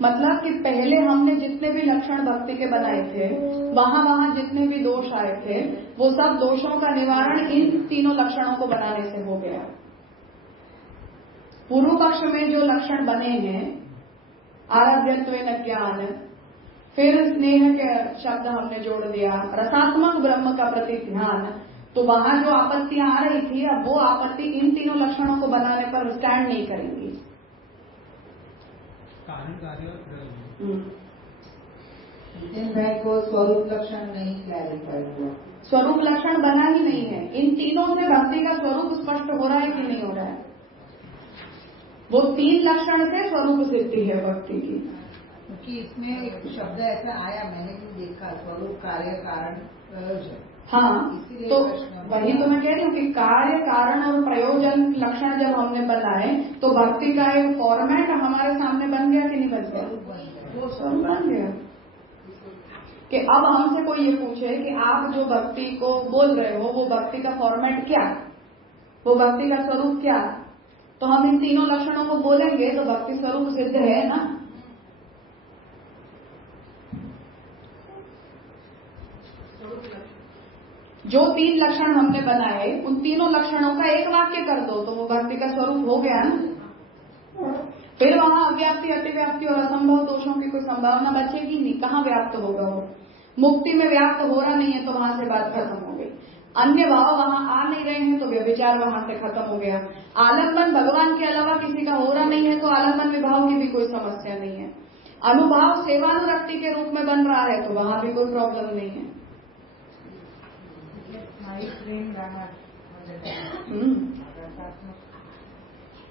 मतलब कि पहले हमने जितने भी लक्षण भक्ति के बनाए थे, वहां जितने भी दोष आए थे, वो सब दोषों का निवारण इन तीनों लक्षणों को बनाने से हो गया। पूर्व पक्ष में जो लक्षण बने हैं, आराध्यत्वेन ज्ञान, फिर स्नेह के शब्द हमने जोड़ दिया, रसात्मक ब्रह्म का प्रति ध्यान, तो वहां जो आपत्तियां आ रही थी, अब वो आपत्ति इन तीनों लक्षणों को बनाने पर स्टैंड नहीं करेंगी। भाई को स्वरूप लक्षण नहीं क्लैरिफाई हुआ, स्वरूप लक्षण बना ही नहीं है। इन तीनों से भक्ति का स्वरूप स्पष्ट हो रहा है कि नहीं हो रहा है? वो 3 लक्षण से स्वरूप सिद्धि है भक्ति की। क्योंकि इसमें एक शब्द ऐसा आया, मैंने भी देखा, स्वरूप, कार्य, कारण, प्रयोजन। हाँ, तो वही तो मैं कह रही हूँ कि कार्य, कारण और प्रयोजन लक्षण जब हमने बनाए तो भक्ति का एक फॉर्मेट हमारे सामने बन गया कि नहीं बन गया? वो स्वरूप बन गया। कि अब हमसे कोई ये पूछे कि आप जो भक्ति को बोल रहे हो वो भक्ति का फॉर्मेट क्या, वो भक्ति का स्वरूप क्या, तो हम इन तीनों लक्षणों को बोलेंगे तो भक्ति स्वरूप सिद्ध है ना। जो 3 लक्षण हमने बनाए उन तीनों लक्षणों का एक वाक्य कर दो तो वो भक्ति का स्वरूप हो गया ना। फिर वहां अव्याप्ति, अतिव्याप्ति और असंभव दोषों की कोई संभावना बचेगी नहीं। कहाँ व्याप्त होगा वो? मुक्ति में व्याप्त हो रहा नहीं है तो वहां से बात खत्म हो गई। अन्य भाव वहां आ नहीं रहे हैं तो व्यभिचार वहां से खत्म हो गया। आलम्बन भगवान के अलावा किसी का हो रहा नहीं है तो आलम्बन विभाव की भी कोई समस्या नहीं है। अनुभाव सेवानुरक्ति के रूप में बन रहा है तो वहां भी कोई प्रॉब्लम नहीं है।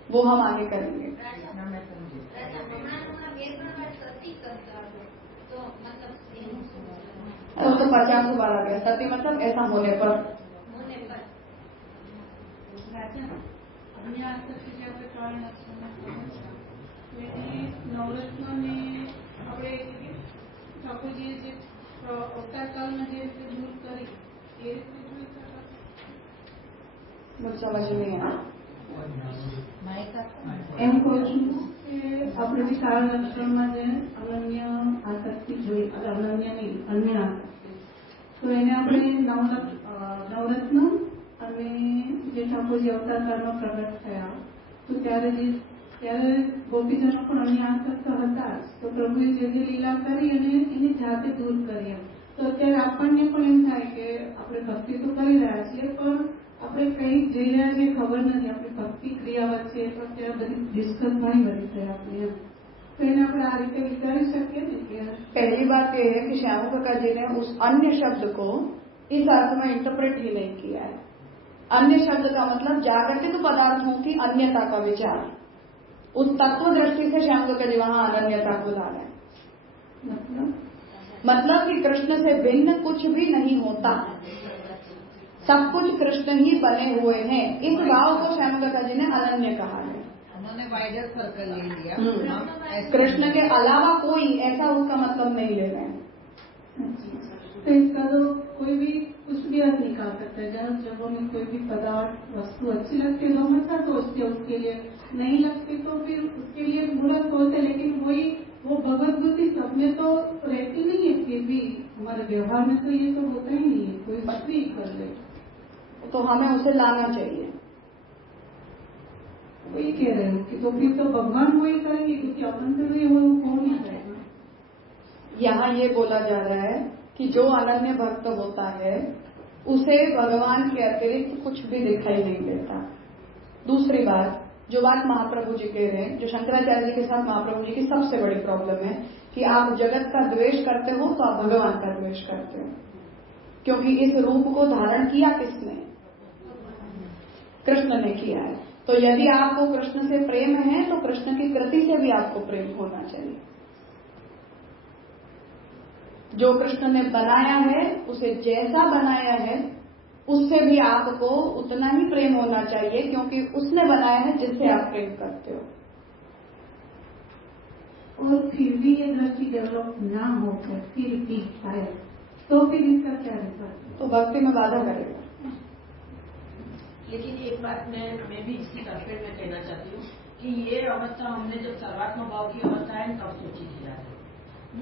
वो हम आगे करेंगे। तो 50 बार आ गया। सत्य मतलब ऐसा होने पर નવરત્નની આપણે ઠાકોરજીએ જે અવતાર કાળમાં જે રીતે દૂર કરી એ રીતે मुझे समझ नहीं आया। એમ કહું છું કે આપણે જે કાળ લક્ષણમાં જે અનન્ય આસક્તિ જોઈ, અનન્ય નહીં, અન્ય આસક્તિ, તો એને આપણે નવરત્ન અને જે ઠાકોરજી અવતાર કાળમાં પ્રગટ થયા તો ત્યારે ગોપીજનો પણ અન્ય આસક્ત હતા, તો પ્રભુએ જે લીલા કરી અને એની જાતે દૂર કરી. તો અત્યારે આપણને પણ એમ થાય કે આપણે ભક્તિ તો કરી રહ્યા છીએ પણ આપણે કઈ જઈ રહ્યા છીએ ખબર નથી, આપણી ભક્તિ ક્રિયા વચ્ચે પણ ત્યાં બધી ડિસ્કસ ઘણી બધી થઈ આપણે એમ, તો એને આપણે આ રીતે વિચારી શકીએ ને કે पहली बात यह है कि श्याम काका जी ने उस अन्य शब्द को इस अर्थ में इंटरप्रेट ही नहीं किया है। अन्य शब्द का मतलब जागतिक पदार्थों की अन्यता का विचार, उस तत्व दृष्टि से श्याम काका जी वहां अनन्यता को ला रहे हैं। मतलब कि कृष्ण से भिन्न कुछ भी नहीं होता, सब कुछ कृष्ण ही बने हुए हैं। इस भाव को श्याम काका जी ने अनन्य कहा है। उन्होंने वाइडर सर्कल ले लिया, कृष्ण के अलावा कोई, ऐसा उसका मतलब नहीं ले रहे हैं। तो इसका तो कोई भी कुछ भी अर्थ निकाल सकता है। जब हमें कोई भी पदार्थ वस्तु अच्छी लगती है तो हम अच्छा सोचते हैं, उसके लिए नहीं लगती तो फिर उसके लिए बुरा सोचते, लेकिन वही वो भगवत बुद्धि सब में तो रहती नहीं है, फिर भी हमारे व्यवहार में तो ये तो होता ही नहीं है, कोई कुछ भी कर ले तो हमें उसे लाना चाहिए। वही कह रहे हैं कि तो फिर तो भगवान वही करेंगे, क्योंकि अपन कर रहे वो कौन नहीं करेगा। यहाँ ये बोला जा रहा है कि जो अनन्य भक्त होता है उसे भगवान के अतिरिक्त कुछ भी दिखाई नहीं देता। दूसरी बात, जो बात महाप्रभु जी कह रहे हैं, जो शंकराचार्य जी के साथ महाप्रभु जी की सबसे बड़ी प्रॉब्लम है कि आप जगत का द्वेष करते हो तो आप भगवान का द्वेष करते हो, क्योंकि इस रूप को धारण किया किसने? कृष्ण ने किया है। तो यदि आपको कृष्ण से प्रेम है तो कृष्ण की कृति से भी आपको प्रेम होना चाहिए। जो कृष्ण ने बनाया है उसे जैसा बनाया है उससे भी आपको उतना ही प्रेम होना चाहिए, क्योंकि उसने बनाया है जिससे आप प्रेम करते हो। और फिर भी ये दृष्टि डेवलप ना हो फिर भी शायद, तो फिर इसका क्या रिजल्ट? तो भक्ति में बाधा करेगा। लेकिन एक बात मैं भी इसी तस्वीर में कहना चाहती हूँ कि ये अवस्था हमने जब सर्वात्म भाव की अवस्था है तब सोची थी।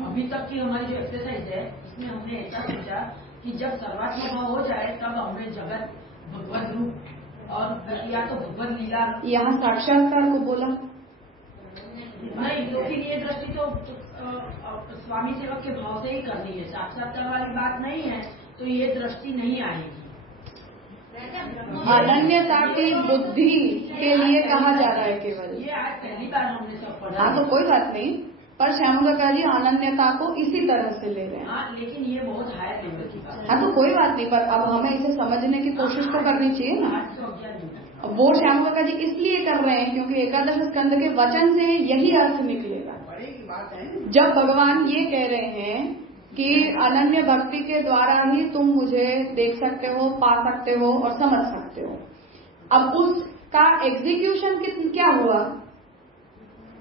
अभी तक की हमारी जो एक्सरसाइज है इसमें हमने ऐसा सोचा कि जब सर्वात्म भाव हो जाए तब हमें जगत भगवत रूप और या तो भगवत लीला, यहाँ साक्षात्कार को बोला नहीं, लेकिन ये दृष्टि तो स्वामी सेवक के भाव से ही करनी है, साक्षात्कार वाली बात नहीं है, तो ये दृष्टि नहीं आएगी। अनन्यता की बुद्धि के लिए कहा जा रहा है केवल। ये आज पहली बार हमने सब पढ़ा। हाँ तो कोई बात नहीं, पर श्याम काका जी अनन्यता को इसी तरह से ले रहे हैं। हाँ, लेकिन ये बहुत हायर लेवल की बात है। हाँ तो कोई बात नहीं, पर अब हमें इसे समझने की कोशिश तो करनी चाहिए ना। वो श्याम काका जी इसलिए कर रहे हैं क्योंकि एकादश स्कंद के वचन से यही अर्थ निकलेगा। जब भगवान ये कह रहे हैं कि अनन्य भक्ति के द्वारा ही तुम मुझे देख सकते हो, पा सकते हो और समझ सकते हो, अब उसका एग्जीक्यूशन क्या हुआ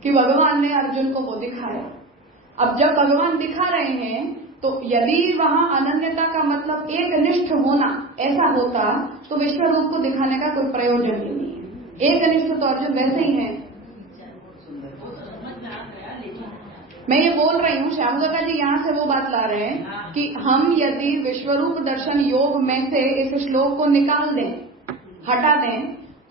कि भगवान ने अर्जुन को वो दिखाया। अब जब भगवान दिखा रहे हैं तो यदि वहां अनन्यता का मतलब एक निष्ठ होना ऐसा होता तो विश्व रूप को दिखाने का कोई प्रयोजन ही नहीं है। एक निष्ठ तो अर्जुन वैसे ही है। मैं ये बोल रही हूँ, श्याम काका जी यहाँ से वो बात ला रहे हैं कि हम यदि विश्वरूप दर्शन योग में से इस श्लोक को निकाल दें, हटा दें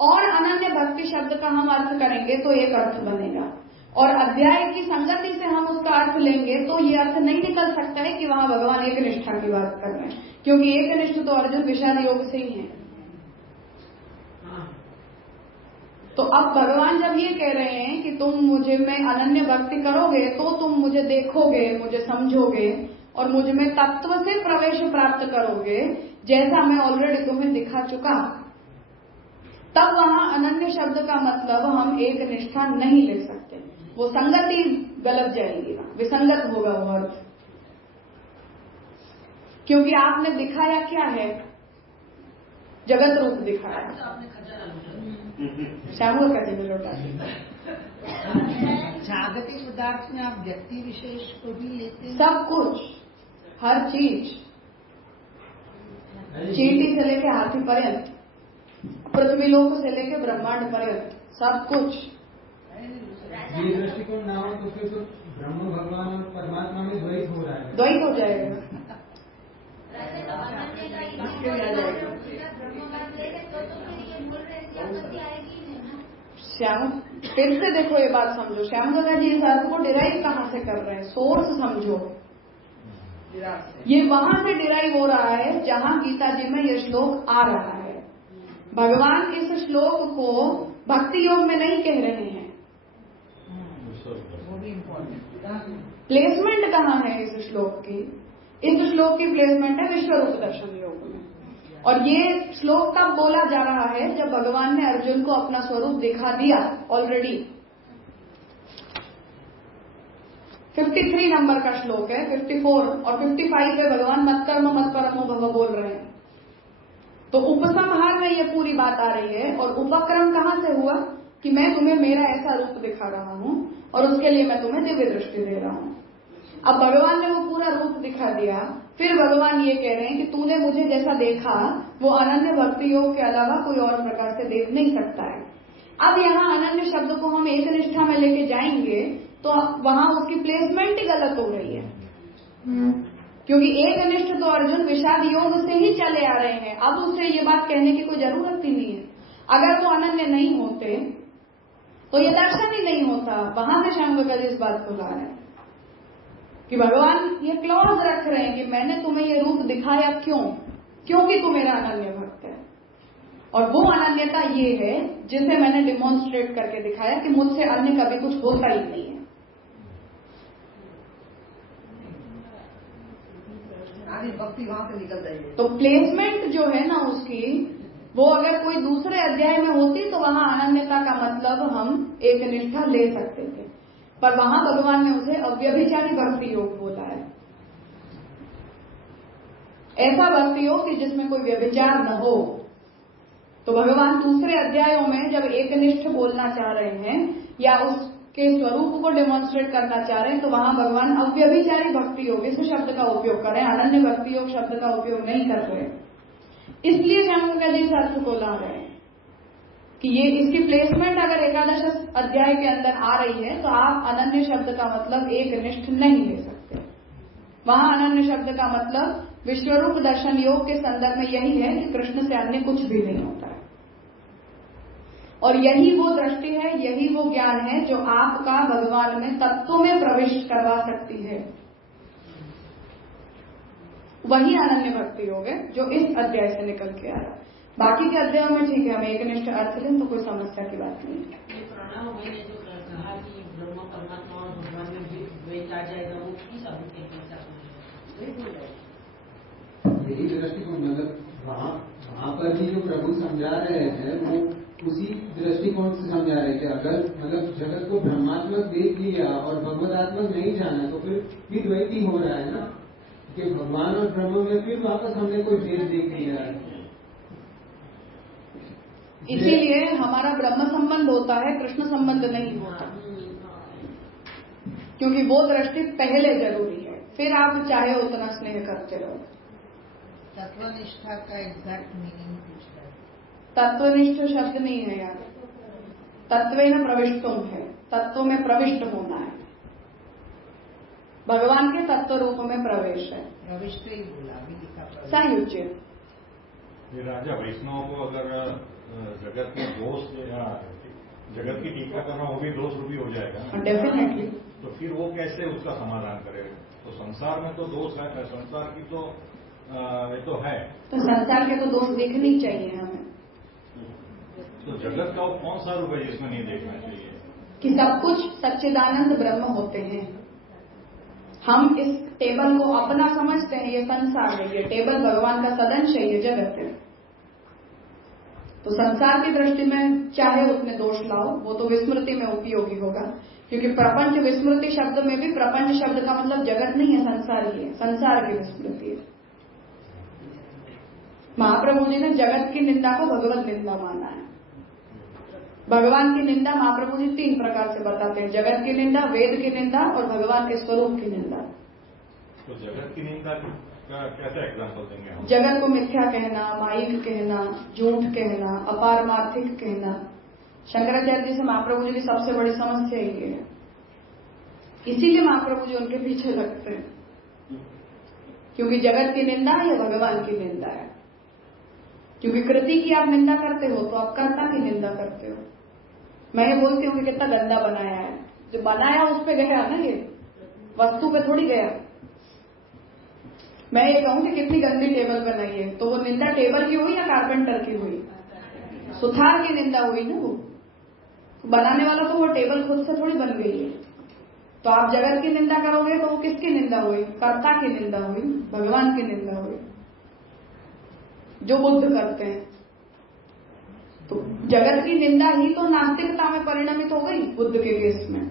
और अनन्य भक्ति शब्द का हम अर्थ करेंगे तो एक अर्थ बनेगा, और अध्याय की संगति से हम उसका अर्थ लेंगे तो ये अर्थ नहीं निकल सकता है कि वहां भगवान एक निष्ठा की बात कर रहे हैं, क्योंकि एक निष्ठ तो अर्जुन विषाद योग से ही है। तो अब भगवान जब ये कह रहे हैं कि तुम मुझे में अनन्य भक्ति करोगे तो तुम मुझे देखोगे, मुझे समझोगे और मुझ में तत्व से प्रवेश प्राप्त करोगे, जैसा मैं ऑलरेडी तुम्हें दिखा चुका। तब वहां अनन्य शब्द का मतलब हम एक निष्ठा नहीं ले सकते, वो संगति गलत जाएगी, विसंगत होगा वो अर्थ। क्योंकि आपने दिखाया क्या है, जगत रूप दिखाया। श्याम का जी में लौटा जागतिक पदार्थ में आप व्यक्ति विशेष को भी लेते हैं? सब कुछ, हर चीज, चींटी से लेके हाथी पर्यंत, पृथ्वी लोक से लेके ब्रह्मांड पर्यंत, सब कुछ। ये दृष्टिकोण ना हो तो फिर तो ब्रह्म भगवान और परमात्मा में द्वैत हो रहा है। द्वैत हो जाएगा। श्याम फिर से देखो ये बात समझो, श्याम गंगा जी इस अर्थ को डिराइव कहाँ से कर रहे हैं, सोर्स समझो। ये वहां से डिराइव हो रहा है जहां गीता जी में ये श्लोक आ रहा है। भगवान इस श्लोक को भक्ति योग में नहीं कह रहे हैं। प्लेसमेंट कहाँ है इस श्लोक की? इस श्लोक की प्लेसमेंट है विश्व रूप दर्शन योग में। और ये श्लोक कब बोला जा रहा है? जब भगवान ने अर्जुन को अपना स्वरूप दिखा दिया ऑलरेडी। 53 नंबर का श्लोक है, 54 और 55 पे भगवान मत कर्म मत परमो भव बोल रहे हैं। तो उपसंहार में ये पूरी बात आ रही है। और उपक्रम कहाँ से हुआ कि मैं तुम्हें मेरा ऐसा रूप दिखा रहा हूं और उसके लिए मैं तुम्हें दिव्य दृष्टि दे रहा हूं। अब भगवान ने वो पूरा रूप दिखा दिया, फिर भगवान ये कह रहे हैं कि तूने मुझे जैसा देखा वो अनन्य भक्ति योग के अलावा कोई और प्रकार से देख नहीं सकता है। अब यहाँ अनन्य शब्द को हम एक निष्ठा में लेके जाएंगे तो वहां उसकी प्लेसमेंट ही गलत हो रही है। क्योंकि एक निष्ठ तो अर्जुन विषाद योग से ही चले आ रहे हैं, अब उससे ये बात कहने की कोई जरूरत ही नहीं है। अगर वो अनन्य नहीं होते तो ये दर्शन ही नहीं होता। वहां से शंकर इस बात को ला रहे हैं कि भगवान ये क्लॉज रख रहे हैं कि मैंने तुम्हें ये रूप दिखाया क्यों? क्योंकि तू मेरा अनन्य भक्त है। और वो अनन्यता ये है जिसे मैंने डिमॉन्स्ट्रेट करके दिखाया कि मुझसे अन्य कभी कुछ होता ही नहीं है। भक्ति वहां से निकल रही है। तो प्लेसमेंट जो है ना उसकी, वो अगर कोई दूसरे अध्याय में होती तो वहां अनन्यता का मतलब हम एक निष्ठा ले सकते थे, पर वहां भगवान ने उसे अव्यभिचारी भक्ति योग बोला है। ऐसा भक्ति योग कि जिसमें कोई व्यभिचार न हो। तो भगवान दूसरे अध्यायों में जब एकनिष्ठ बोलना चाह रहे हैं या उसके स्वरूप को डेमोन्स्ट्रेट करना चाह रहे हैं तो वहां भगवान अव्यभिचारी भक्ति योग इस शब्द का उपयोग कर रहे हैं, अनन्य भक्ति योग शब्द का उपयोग नहीं कर रहे। इसलिए शंकर जी इस अर्थ को ला रहे हैं कि ये इसकी प्लेसमेंट अगर एकादश अध्याय के अंदर आ रही है तो आप अनन्य शब्द का मतलब एक निष्ठ नहीं ले सकते। वहां अनन्य शब्द का मतलब विश्वरूप दर्शन योग के संदर्भ में यही है कि कृष्ण से अन्य कुछ भी नहीं होता है। और यही वो दृष्टि है, यही वो ज्ञान है जो आपका भगवान में तत्व में प्रविष्ट करवा सकती है। वही अनन्य भक्ति योग है जो इस अध्याय से निकल के आ रहा है। बाकी के अध्यायों में ठीक है, हम एक निष्ठ अर्थ लें तो कोई समस्या की बात नहीं है। प्रणव मैंने जो कहा कि ब्रह्म परमात्मा और भगवान में भी द्वैत आ जाएगा, वो किस अभिप्राय यही दृष्टिकोण मतलब वहाँ पर भी जो प्रभु समझा रहे हैं वो उसी दृष्टिकोण से समझा रहे हैं कि अगर मतलब जगत को ब्रह्मात्मक देख लिया और भगवदात्मक नहीं जाना तो फिर द्वैत ही हो रहा है ना, कि भगवान और ब्रह्म में फिर वापस हमने कोई भेद देख लिया है। इसीलिए हमारा ब्रह्म संबंध होता है, कृष्ण संबंध नहीं होता, क्योंकि वो दृष्टि पहले जरूरी है, फिर आप चाहे उतना स्नेह करते रहो। तत्वनिष्ठा का एग्जैक्ट मीनिंग पूछ रहा है। तत्वनिष्ठ शब्द नहीं है यार, तत्वेन प्रविष्टुम है, तत्व में प्रविष्ट होना है। भगवान के तत्व रूप में प्रवेश है, प्रविष्ट ही बोला अभी लिखा सायुज्य। राजा वैष्णव को अगर जगत में दोष या जगत की टीका करना वो भी दोष रूपी हो जाएगा डेफिनेटली। तो फिर वो कैसे उसका समाधान करेगा? तो संसार में तो दोष है, संसार की तो ये तो है, तो संसार के तो दोष देखने चाहिए हमें। तो जगत का वो कौन सा रूप है जिसमें नहीं देखना चाहिए? कि सब कुछ सच्चिदानंद ब्रह्म होते हैं। हम इस टेबल को अपना समझते हैं, ये संसार है, ये टेबल भगवान का सदंश है, ये जगत है। तो संसार की दृष्टि में चाहे उसमें दोष लाओ, वो तो विस्मृति में उपयोगी होगा, क्योंकि प्रपंच विस्मृति शब्द में भी प्रपंच शब्द का मतलब जगत नहीं है, संसार ही है, संसार की विस्मृति है। महाप्रभु जी ने जगत की निंदा को भगवत निंदा माना है। भगवान की निंदा महाप्रभु जी 3 प्रकार से बताते हैं, जगत की निंदा, वेद की निंदा और भगवान के स्वरूप की निंदा। तो जगत की निंदा का कैसा एग्जाम्पल देंगे हम? जगत को मिथ्या कहना, माइक कहना, झूठ कहना, अपारमार्थिक कहना। शंकराचार्य जी से महाप्रभु जी की सबसे बड़ी समस्या ये है, इसीलिए महाप्रभु जी उनके पीछे लगते हैं, क्योंकि जगत की निंदा या भगवान की निंदा है। क्योंकि कृति की आप निंदा करते हो तो आप कर्ता की निंदा करते हो। मैं ये बोलती हूँ कि कितना गंदा बनाया है, जो बनाया उस पे गया ना, ये वस्तु पे थोड़ी गया। मैं ये कहूँ कि कितनी गंदी टेबल बनाई है, तो वो निंदा टेबल की हुई या कारपेंटर की हुई? सुथार की निंदा हुई ना। वो बनाने वाला तो वो टेबल खुद से थोड़ी बन गई है। तो आप जगत की निंदा करोगे तो वो किसकी निंदा हुई? कर्ता की निंदा हुई, भगवान की निंदा हुई, जो बुद्ध करते हैं। तो जगत की निंदा ही तो नास्तिकता में परिणमित हो गई बुद्ध के केस में,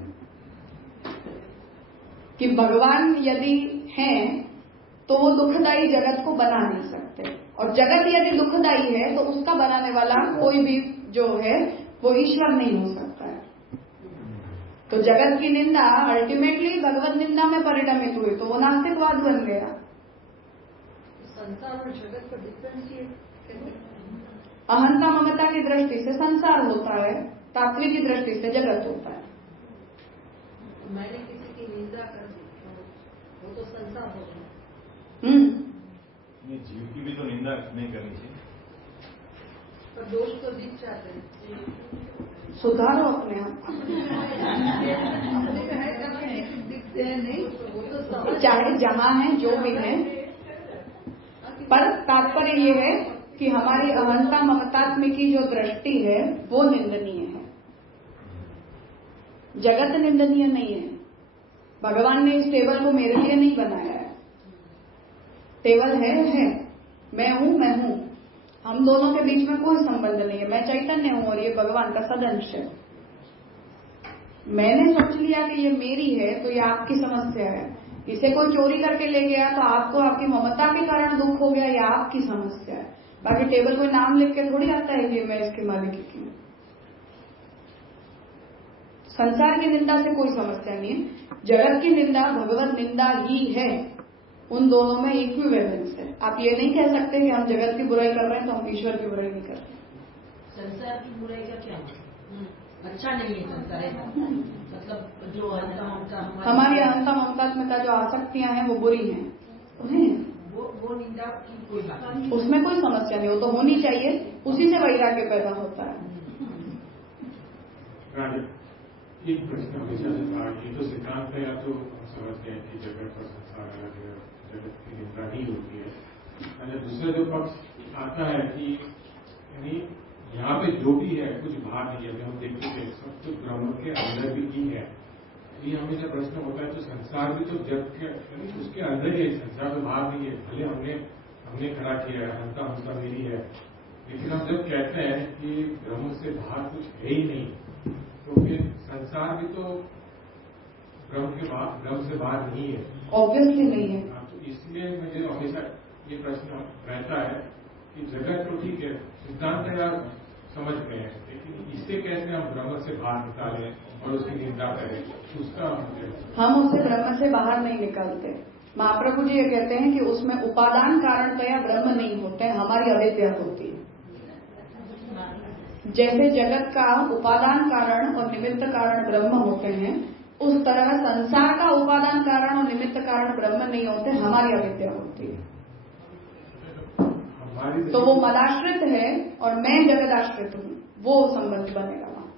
कि भगवान यदि हैं तो वो दुखदायी जगत को बना नहीं सकते, और जगत यदि दुखदायी है तो उसका बनाने वाला कोई भी जो है वो ईश्वर नहीं हो सकता है। तो जगत की निंदा अल्टीमेटली भगवत निंदा में परिणमित हुई, तो वो नास्तिकवाद बन गया। संसार और जगत को डिफरेंशिएट, अहंता ममता की दृष्टि से संसार होता है, तात्विक की दृष्टि से जगत होता है। मैंने किसी की निंदा कर दी, वो तो संसार हो गया। जीव की भी तो निंदा नहीं करनी चाहिए, पर दोष तो दिख जाते हैं। सुधारो अपने आप। दिखते हैं नहीं, वो तो समझ, चाहे जहां है जो भी है, पर तात्पर्य ये है कि हमारी अहंता ममतात्म की जो दृष्टि है वो निंदनीय है, जगत निंदनीय नहीं है। भगवान ने इस टेबल को मेरे लिए नहीं बनाया है। टेबल है, मैं हूं, हम दोनों के बीच में कोई संबंध नहीं है। मैं चैतन्य हूं और ये भगवान का सदंश है। मैंने सोच लिया कि ये मेरी है तो ये आपकी समस्या है। इसे कोई चोरी करके ले गया तो आपको आपकी ममता के कारण दुख हो गया, ये आपकी समस्या है। बाकी टेबल कोई नाम लिख के थोड़ी आता है कि मैं इसकी मालिक की हूं। संसार की निंदा से कोई समस्या नहीं है, जगत की निंदा भगवत निंदा ही है। उन दोनों में इक्विवेलेंस है। आप ये नहीं कह सकते कि हम जगत की बुराई कर रहे हैं तो हम ईश्वर की बुराई नहीं कर रहे। संसार की बुराई का क्या मतलब? अच्छा नहीं है संसार, मतलब जो अहंता ममता हमारी अहंता ममता जो आसक्तियां हैं वो बुरी हैं, उन्हें वो निंदा की कोई बात नहीं, उसमें कोई समस्या नहीं, वो तो होनी चाहिए, उसी से वैराग्य पैदा होता है। एक प्रश्न हमेशा से था, ये तो सिद्धांत है, या तो हम समझते हैं कि जगत और संसार अलग है, जगत की निंदा नहीं होती है। अच्छा, दूसरा जो पक्ष आता है कि यानी यहाँ पे जो भी है कुछ बाहर नहीं है, हम देखते थे सब कुछ ब्रह्म के अंदर भी ही है। ये हमेशा प्रश्न होता है, तो संसार भी तो जग के उसके अंदर ही है, संसार तो बाहर नहीं है। भले हमने खड़ा किया है, अहंता ममता मेरी है, लेकिन हम जब कहते हैं कि ब्रह्म से बाहर कुछ है ही नहीं, तो फिर संसार भी तो ब्रह्म से बाहर नहीं है, ऑब्वियसली नहीं है। तो इसलिए मुझे हमेशा ये प्रश्न रहता है कि जगत तो ठीक है, सिद्धांत है यार समझ में है, लेकिन इससे कैसे हम ब्रह्म से बाहर निकालें और उसकी निंदा करें, उसका हम उससे ब्रह्म से बाहर नहीं निकलते। महाप्रभु जी ये कहते हैं कि उसमें उपादान कारणतया ब्रह्म नहीं होते, हमारी अविद्या होती है। जैसे जगत का उपादान कारण और निमित्त कारण ब्रह्म होते हैं, उस तरह संसार का उपादान कारण और निमित्त कारण ब्रह्म नहीं होते, हमारी अविद्या होती है। तो वो मदाश्रित है और मैं जगदाश्रित हूँ, वो संबंध बनेगा वहां।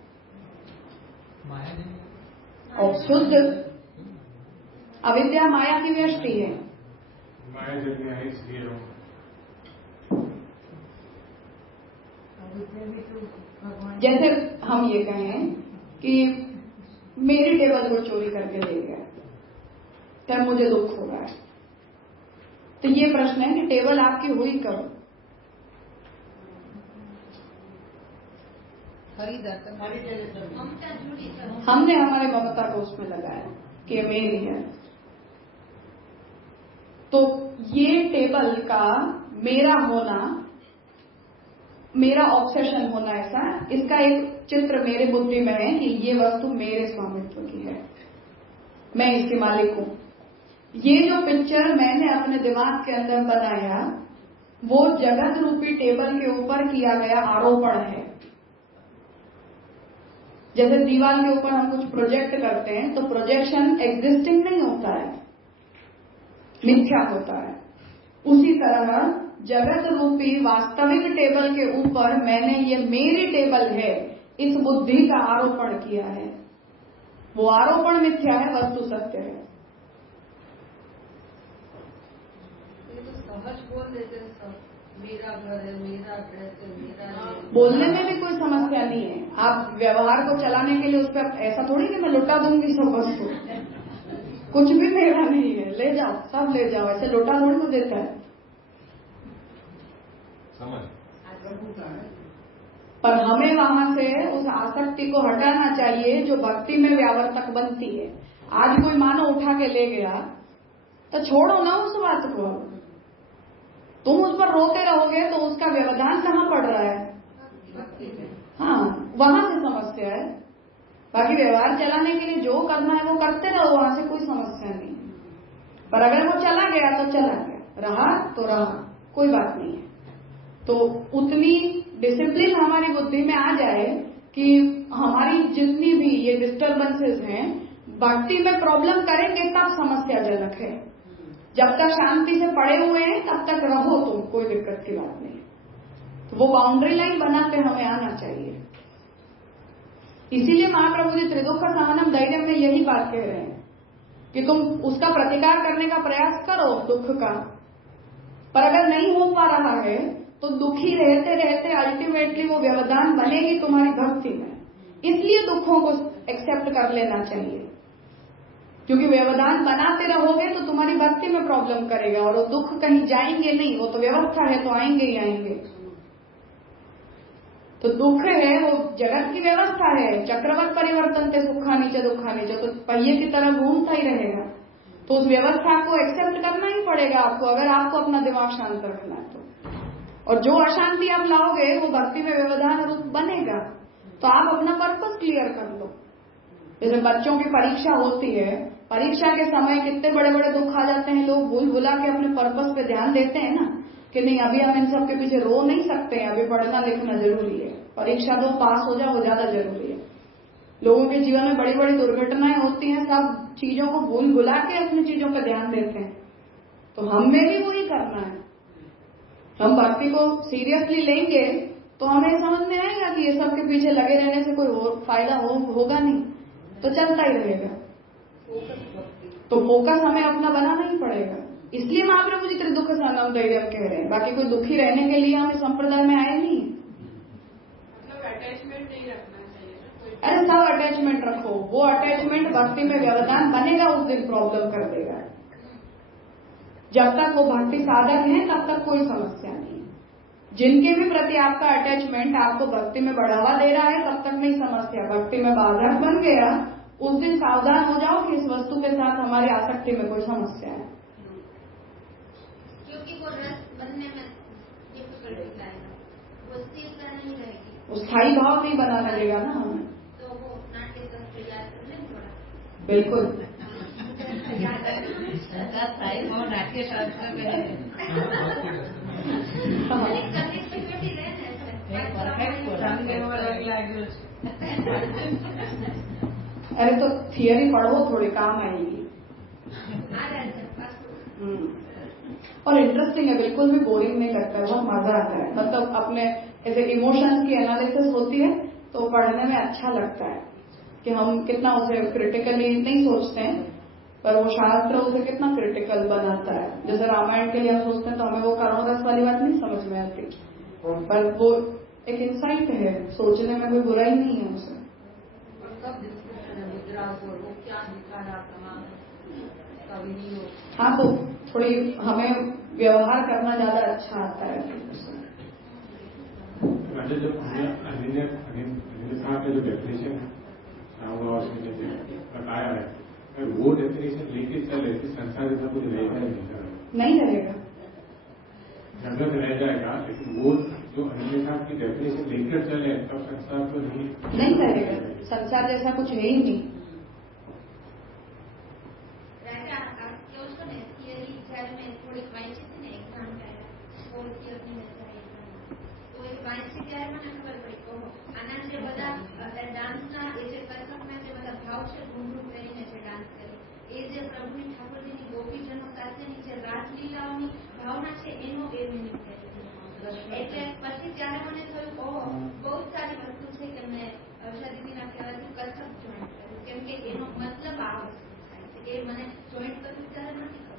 और शुद्ध अविद्या माया की व्यष्टि है। माया जग में है इसलिए जैसे हम ये कहें कि मेरी टेबल को चोरी करके ले गया, तब मुझे दुख हो रहा है, तो ये प्रश्न है कि टेबल आपकी हुई कब? हमने हमारे ममता को उसमें लगाया कि ये मेरी है। तो ये टेबल का मेरा होना, मेरा ऑब्सेशन होना, ऐसा इसका एक चित्र मेरे बुद्धि में है कि ये वस्तु मेरे स्वामित्व की है, मैं इसके मालिक हूं। ये जो पिक्चर मैंने अपने दिमाग के अंदर बनाया वो जगत रूपी टेबल के ऊपर किया गया आरोपण है। जैसे दीवार के ऊपर हम कुछ प्रोजेक्ट करते हैं तो प्रोजेक्शन एग्जिस्टिंग नहीं होता है, मिथ्या होता है। उसी तरह जगत रूपी वास्तविक टेबल के ऊपर मैंने ये मेरी टेबल है इस बुद्धि का आरोपण किया है। वो आरोपण मिथ्या है, वस्तु सत्य है। सहज बोल देते हैं सब, मेरा घर है, मेरा ड्रेस है, मेरा। बोलने में भी कोई समस्या नहीं है। आप व्यवहार को चलाने के लिए उस पर ऐसा थोड़ी कि मैं लुटा दूंगी सब वस्तु, कुछ भी मेरा नहीं है, ले जाओ, सब ले जाओ, ऐसे लुटा थोड़ी को देता है। पर हमें वहां से उस आसक्ति को हटाना चाहिए जो भक्ति में व्यावर्तक बनती है। आज कोई मानो उठा के ले गया तो छोड़ो ना उस बात को। तुम उस पर रोते रहोगे तो उसका व्यवधान कहाँ पड़ रहा है? हाँ, वहां से समस्या है। बाकी व्यवहार चलाने के लिए जो करना है वो करते रहो, वहां से कोई समस्या नहीं। पर अगर वो चला गया तो चला गया, रहा तो रहा, कोई बात नहीं है। तो उतनी डिसिप्लिन हमारी बुद्धि में आ जाए कि हमारी जितनी भी ये डिस्टर्बेंसेस हैं भक्ति में प्रॉब्लम करेंगे तब समस्याजनक है। जब तक शांति से पड़े हुए हैं तब तक रहो तुम, कोई दिक्कत की बात नहीं। तो वो बाउंड्री लाइन बनाते हमें आना चाहिए। इसीलिए महाप्रभु जी त्रिदुख सहनम धैर्य में यही बात कह रहे हैं कि तुम उसका प्रतिकार करने का प्रयास करो दुख का, पर अगर नहीं हो पा रहा है तो दुखी रहते रहते अल्टीमेटली वो व्यवधान बनेगी तुम्हारी भक्ति में। इसलिए दुखों को एक्सेप्ट कर लेना चाहिए, क्योंकि व्यवधान बनाते रहोगे तो तुम्हारी भक्ति में प्रॉब्लम करेगा और वो दुख कहीं जाएंगे नहीं। वो तो व्यवस्था है तो आएंगे ही आएंगे। तो दुख है वो जगत की व्यवस्था है, चक्रवत परिवर्तन थे सुखानी च दुखानी च, तो पहिए की तरह घूमता ही रहेगा। तो उस व्यवस्था को एक्सेप्ट करना ही पड़ेगा आपको, अगर आपको अपना दिमाग शांत रखना है तो। और जो अशांति आप लाओगे वो भक्ति में व्यवधान रूप बनेगा। तो आप अपना पर्पस क्लियर कर लो। जैसे बच्चों की परीक्षा होती है, परीक्षा के समय कितने बड़े बड़े दुख आ जाते हैं, लोग भूल भुला के अपने पर्पस पे ध्यान देते हैं ना कि नहीं अभी हम इन सब के पीछे रो नहीं सकते हैं, अभी पढ़ना लिखना जरूरी है, परीक्षा दो पास हो जाओ वो ज्यादा जरूरी है। लोगों के जीवन में बड़ी बड़ी दुर्घटनाएं होती हैं, सब चीजों को भूल भुला के अपनी चीजों पर ध्यान देते हैं। तो हमें भी वही करना है। हम भक्ति को सीरियसली लेंगे तो हमें समझ में आएगा कि ये सब के पीछे लगे रहने से कोई फायदा होगा नहीं, तो चलता ही रहेगा। तो फोकस हमें अपना बनाना ही पड़ेगा। इसलिए महाप्रभु जी त्रिदुख सहनम धैर्य कह रहे हैं। बाकी कोई दुखी रहने के लिए हमें संप्रदाय में आए नहीं। मतलब अटैचमेंट नहीं रखना चाहिए। अरे सब अटैचमेंट रखो, वो अटैचमेंट भक्ति में व्यवधान बनेगा, उस दिन प्रॉब्लम कर देगा। जब तक वो भक्ति साधक है तब तक कोई समस्या नहीं। जिनके भी प्रति आपका अटैचमेंट आपको भक्ति में बढ़ावा दे रहा है तब तक नहीं समस्या। भक्ति में बाधक बन गया उस दिन सावधान हो जाओ कि इस वस्तु के साथ हमारी आसक्ति में कोई समस्या है। क्योंकि वो रस बनने में डिफिकल्टी आएगा, वो स्थिर नहीं रहेगी, वो स्थायी भाव नहीं बना लगेगा ना हमें। तो वो नाट्य तैयार करने में थोड़ा बिल्कुल स्थायी भाव नाट्य शास्त्र में है। कनेक्टिविटी अरे तो थियरी पढ़ो, थोड़ी काम आएगी। और इंटरेस्टिंग है, बिल्कुल भी बोरिंग नहीं लगता, बहुत मजा आता है। मतलब अपने ऐसे इमोशंस की एनालिसिस होती है तो पढ़ने में अच्छा लगता है कि हम कितना उसे क्रिटिकली नहीं सोचते हैं, पर वो शास्त्र उसे कितना क्रिटिकल बनाता है। जैसे रामायण के लिए हम सोचते हैं तो हमें वो करुण रस वाली बात नहीं समझ में आती, पर वो एक इंसाइट है, सोचने में कोई बुराई नहीं है उसे। हाँ, तो थोड़ी हमें व्यवहार करना ज्यादा अच्छा आता है। पहले जब अन्य का जो डेफिनेशन बताया है वो डेफिनेशन लेके चले कि संसार जैसा कुछ रहेगा नहीं रहेगा, जगत रह जाएगा, लेकिन वो जो अन्यथा की डेफिनेशन लेकर चले तब संसार तो नहीं रहेगा। संसार जैसा कुछ है ही नहीं। થોડીક વાંચી હતી ને એક્ઝામ પહેલા 4th યરની મેં એક્ઝામ તો એ વાંચી ત્યારે મને ખબર પડી કે આના જે બધા ડાન્સના એ જે કથકના જે બધા ભાવ છે ઘૂંઘરું પહેરીને જે ડાન્સ કરે એ જે પ્રભુની ઠાકોરજીની ગોપીજનો સાથેની જે રાસલીલાઓની ભાવના છે એનો એ મિનિંગ છે। એટલે પછી ત્યારે મને થયું ઓહો બહુ સારી વસ્તુ છે કે મેં હર્ષા દીદીના કહેવાથી કથક જોઈન્ટ કર્યું કેમ કે એનો મતલબ આ વસ્તુ થાય છે એ મને જોઈન્ટ કર્યું ત્યારે નથી ખબર।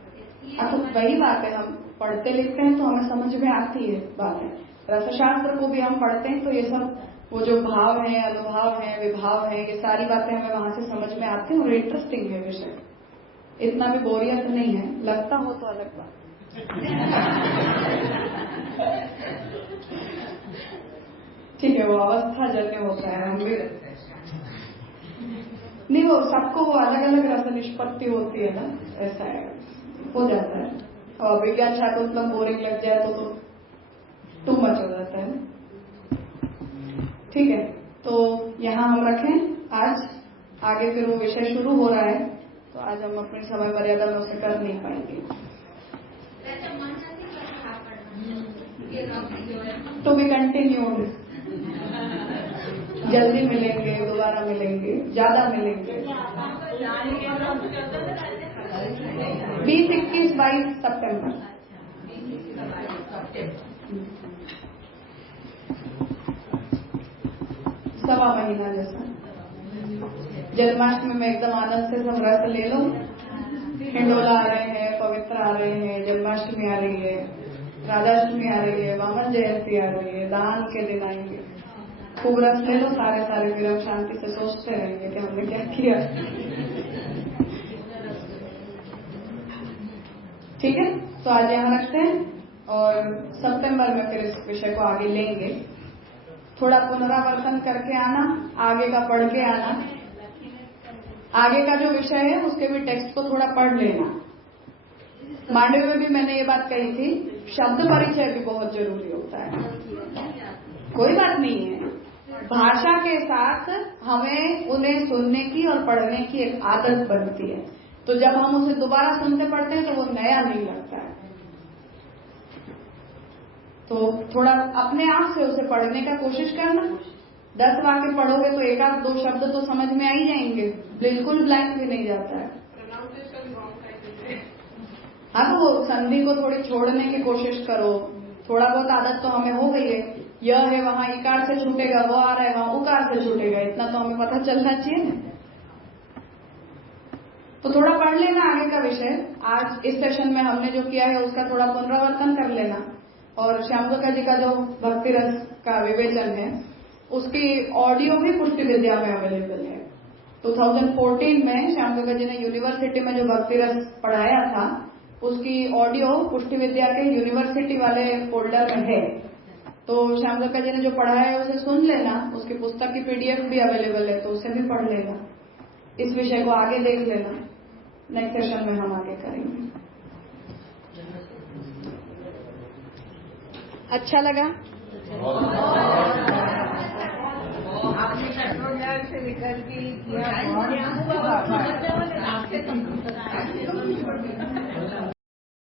हाँ तो वही बात है, हम पढ़ते लिखते हैं तो हमें समझ में आती है बातें। रसशास्त्र को भी हम पढ़ते हैं तो ये सब वो जो भाव है, अनुभाव है, विभाव है, ये सारी बातें हमें वहां से समझ में आती हैं और इंटरेस्टिंग है विषय, इतना भी बोरियत नहीं है। लगता हो तो अलग बात। ठीक है, वो अवस्था जन्य होता है, हम भी नहीं, वो सबको वो अलग अलग रस निष्पत्ति होती है ना, ऐसा है, हो जाता है। और विज्ञान छात्र मतलब बोरिंग लग जाए तो टू मच हो जाता है। ठीक है, तो यहाँ हम रखें आज, आगे फिर वो विषय शुरू हो रहा है तो आज हम अपनी समय मर्यादा में उसे कर नहीं पाएंगे। तो भी कंटिन्यूड, जल्दी मिलेंगे, दोबारा मिलेंगे, ज्यादा मिलेंगे। 20, 21, 22 सितंबर। सवा महीना जैसा। जन्माष्टमी में एकदम आनंद से सब रस ले लो। हिंडोला आ रहे हैं, पवित्र आ रहे हैं, जन्माष्टमी आ रही है, राधाष्टमी आ रही है, वामन जयंती आ रही है, दान के दिन आएंगे। खूब रस ले लो सारे, फिर हम शांति से सोचते रहेंगे कि हमने क्या किया। ठीक है, तो आज यहाँ रखते हैं और सितंबर में फिर इस विषय को आगे लेंगे। थोड़ा पुनरावर्तन करके आना, आगे का पढ़ के आना, आगे का जो विषय है उसके भी टेक्स्ट को थोड़ा पढ़ लेना। मांडवी में भी मैंने ये बात कही थी, शब्द परिचय भी बहुत जरूरी होता है। कोई बात नहीं है, भाषा के साथ हमें उन्हें सुनने की और पढ़ने की एक आदत बनती है, तो जब हम उसे दोबारा सुनते पढ़ते हैं तो वो नया नहीं लगता है। तो थोड़ा अपने आप से उसे पढ़ने का कोशिश करना। 10 वाक्य पढ़ोगे तो 1-2 शब्द तो समझ में आ ही जाएंगे, बिल्कुल ब्लैंक भी नहीं जाता है। हाँ, तो वो संधि को थोड़ी छोड़ने की कोशिश करो। थोड़ा बहुत आदत तो हमें हो गई है, यह है वहां इकार से छूटेगा, वो आ रहा है वहां उकार से छूटेगा, इतना तो हमें पता चलना चाहिए ना। तो थोड़ा पढ़ लेना आगे का विषय। आज इस सेशन में हमने जो किया है उसका थोड़ा पुनरावर्तन कर लेना, और श्यामदुर्गा जी का जो भक्ति रस का विवेचन है उसकी ऑडियो भी पुष्टि विद्या में अवेलेबल है। 2014 में श्यामदुर्गा जी ने यूनिवर्सिटी में जो भक्ति रस पढ़ाया था उसकी ऑडियो पुष्टि विद्या के यूनिवर्सिटी वाले फोल्डर में है। तो श्यामदुर्गा जी ने जो पढ़ाया है उसे सुन लेना, उसकी पुस्तक की PDF भी अवेलेबल है तो उसे भी पढ़ लेना। इस विषय को आगे देख लेना, नेक्स्ट सेशन में हम आगे करेंगे। अच्छा लगा? आपने पेट्रोल से निकल के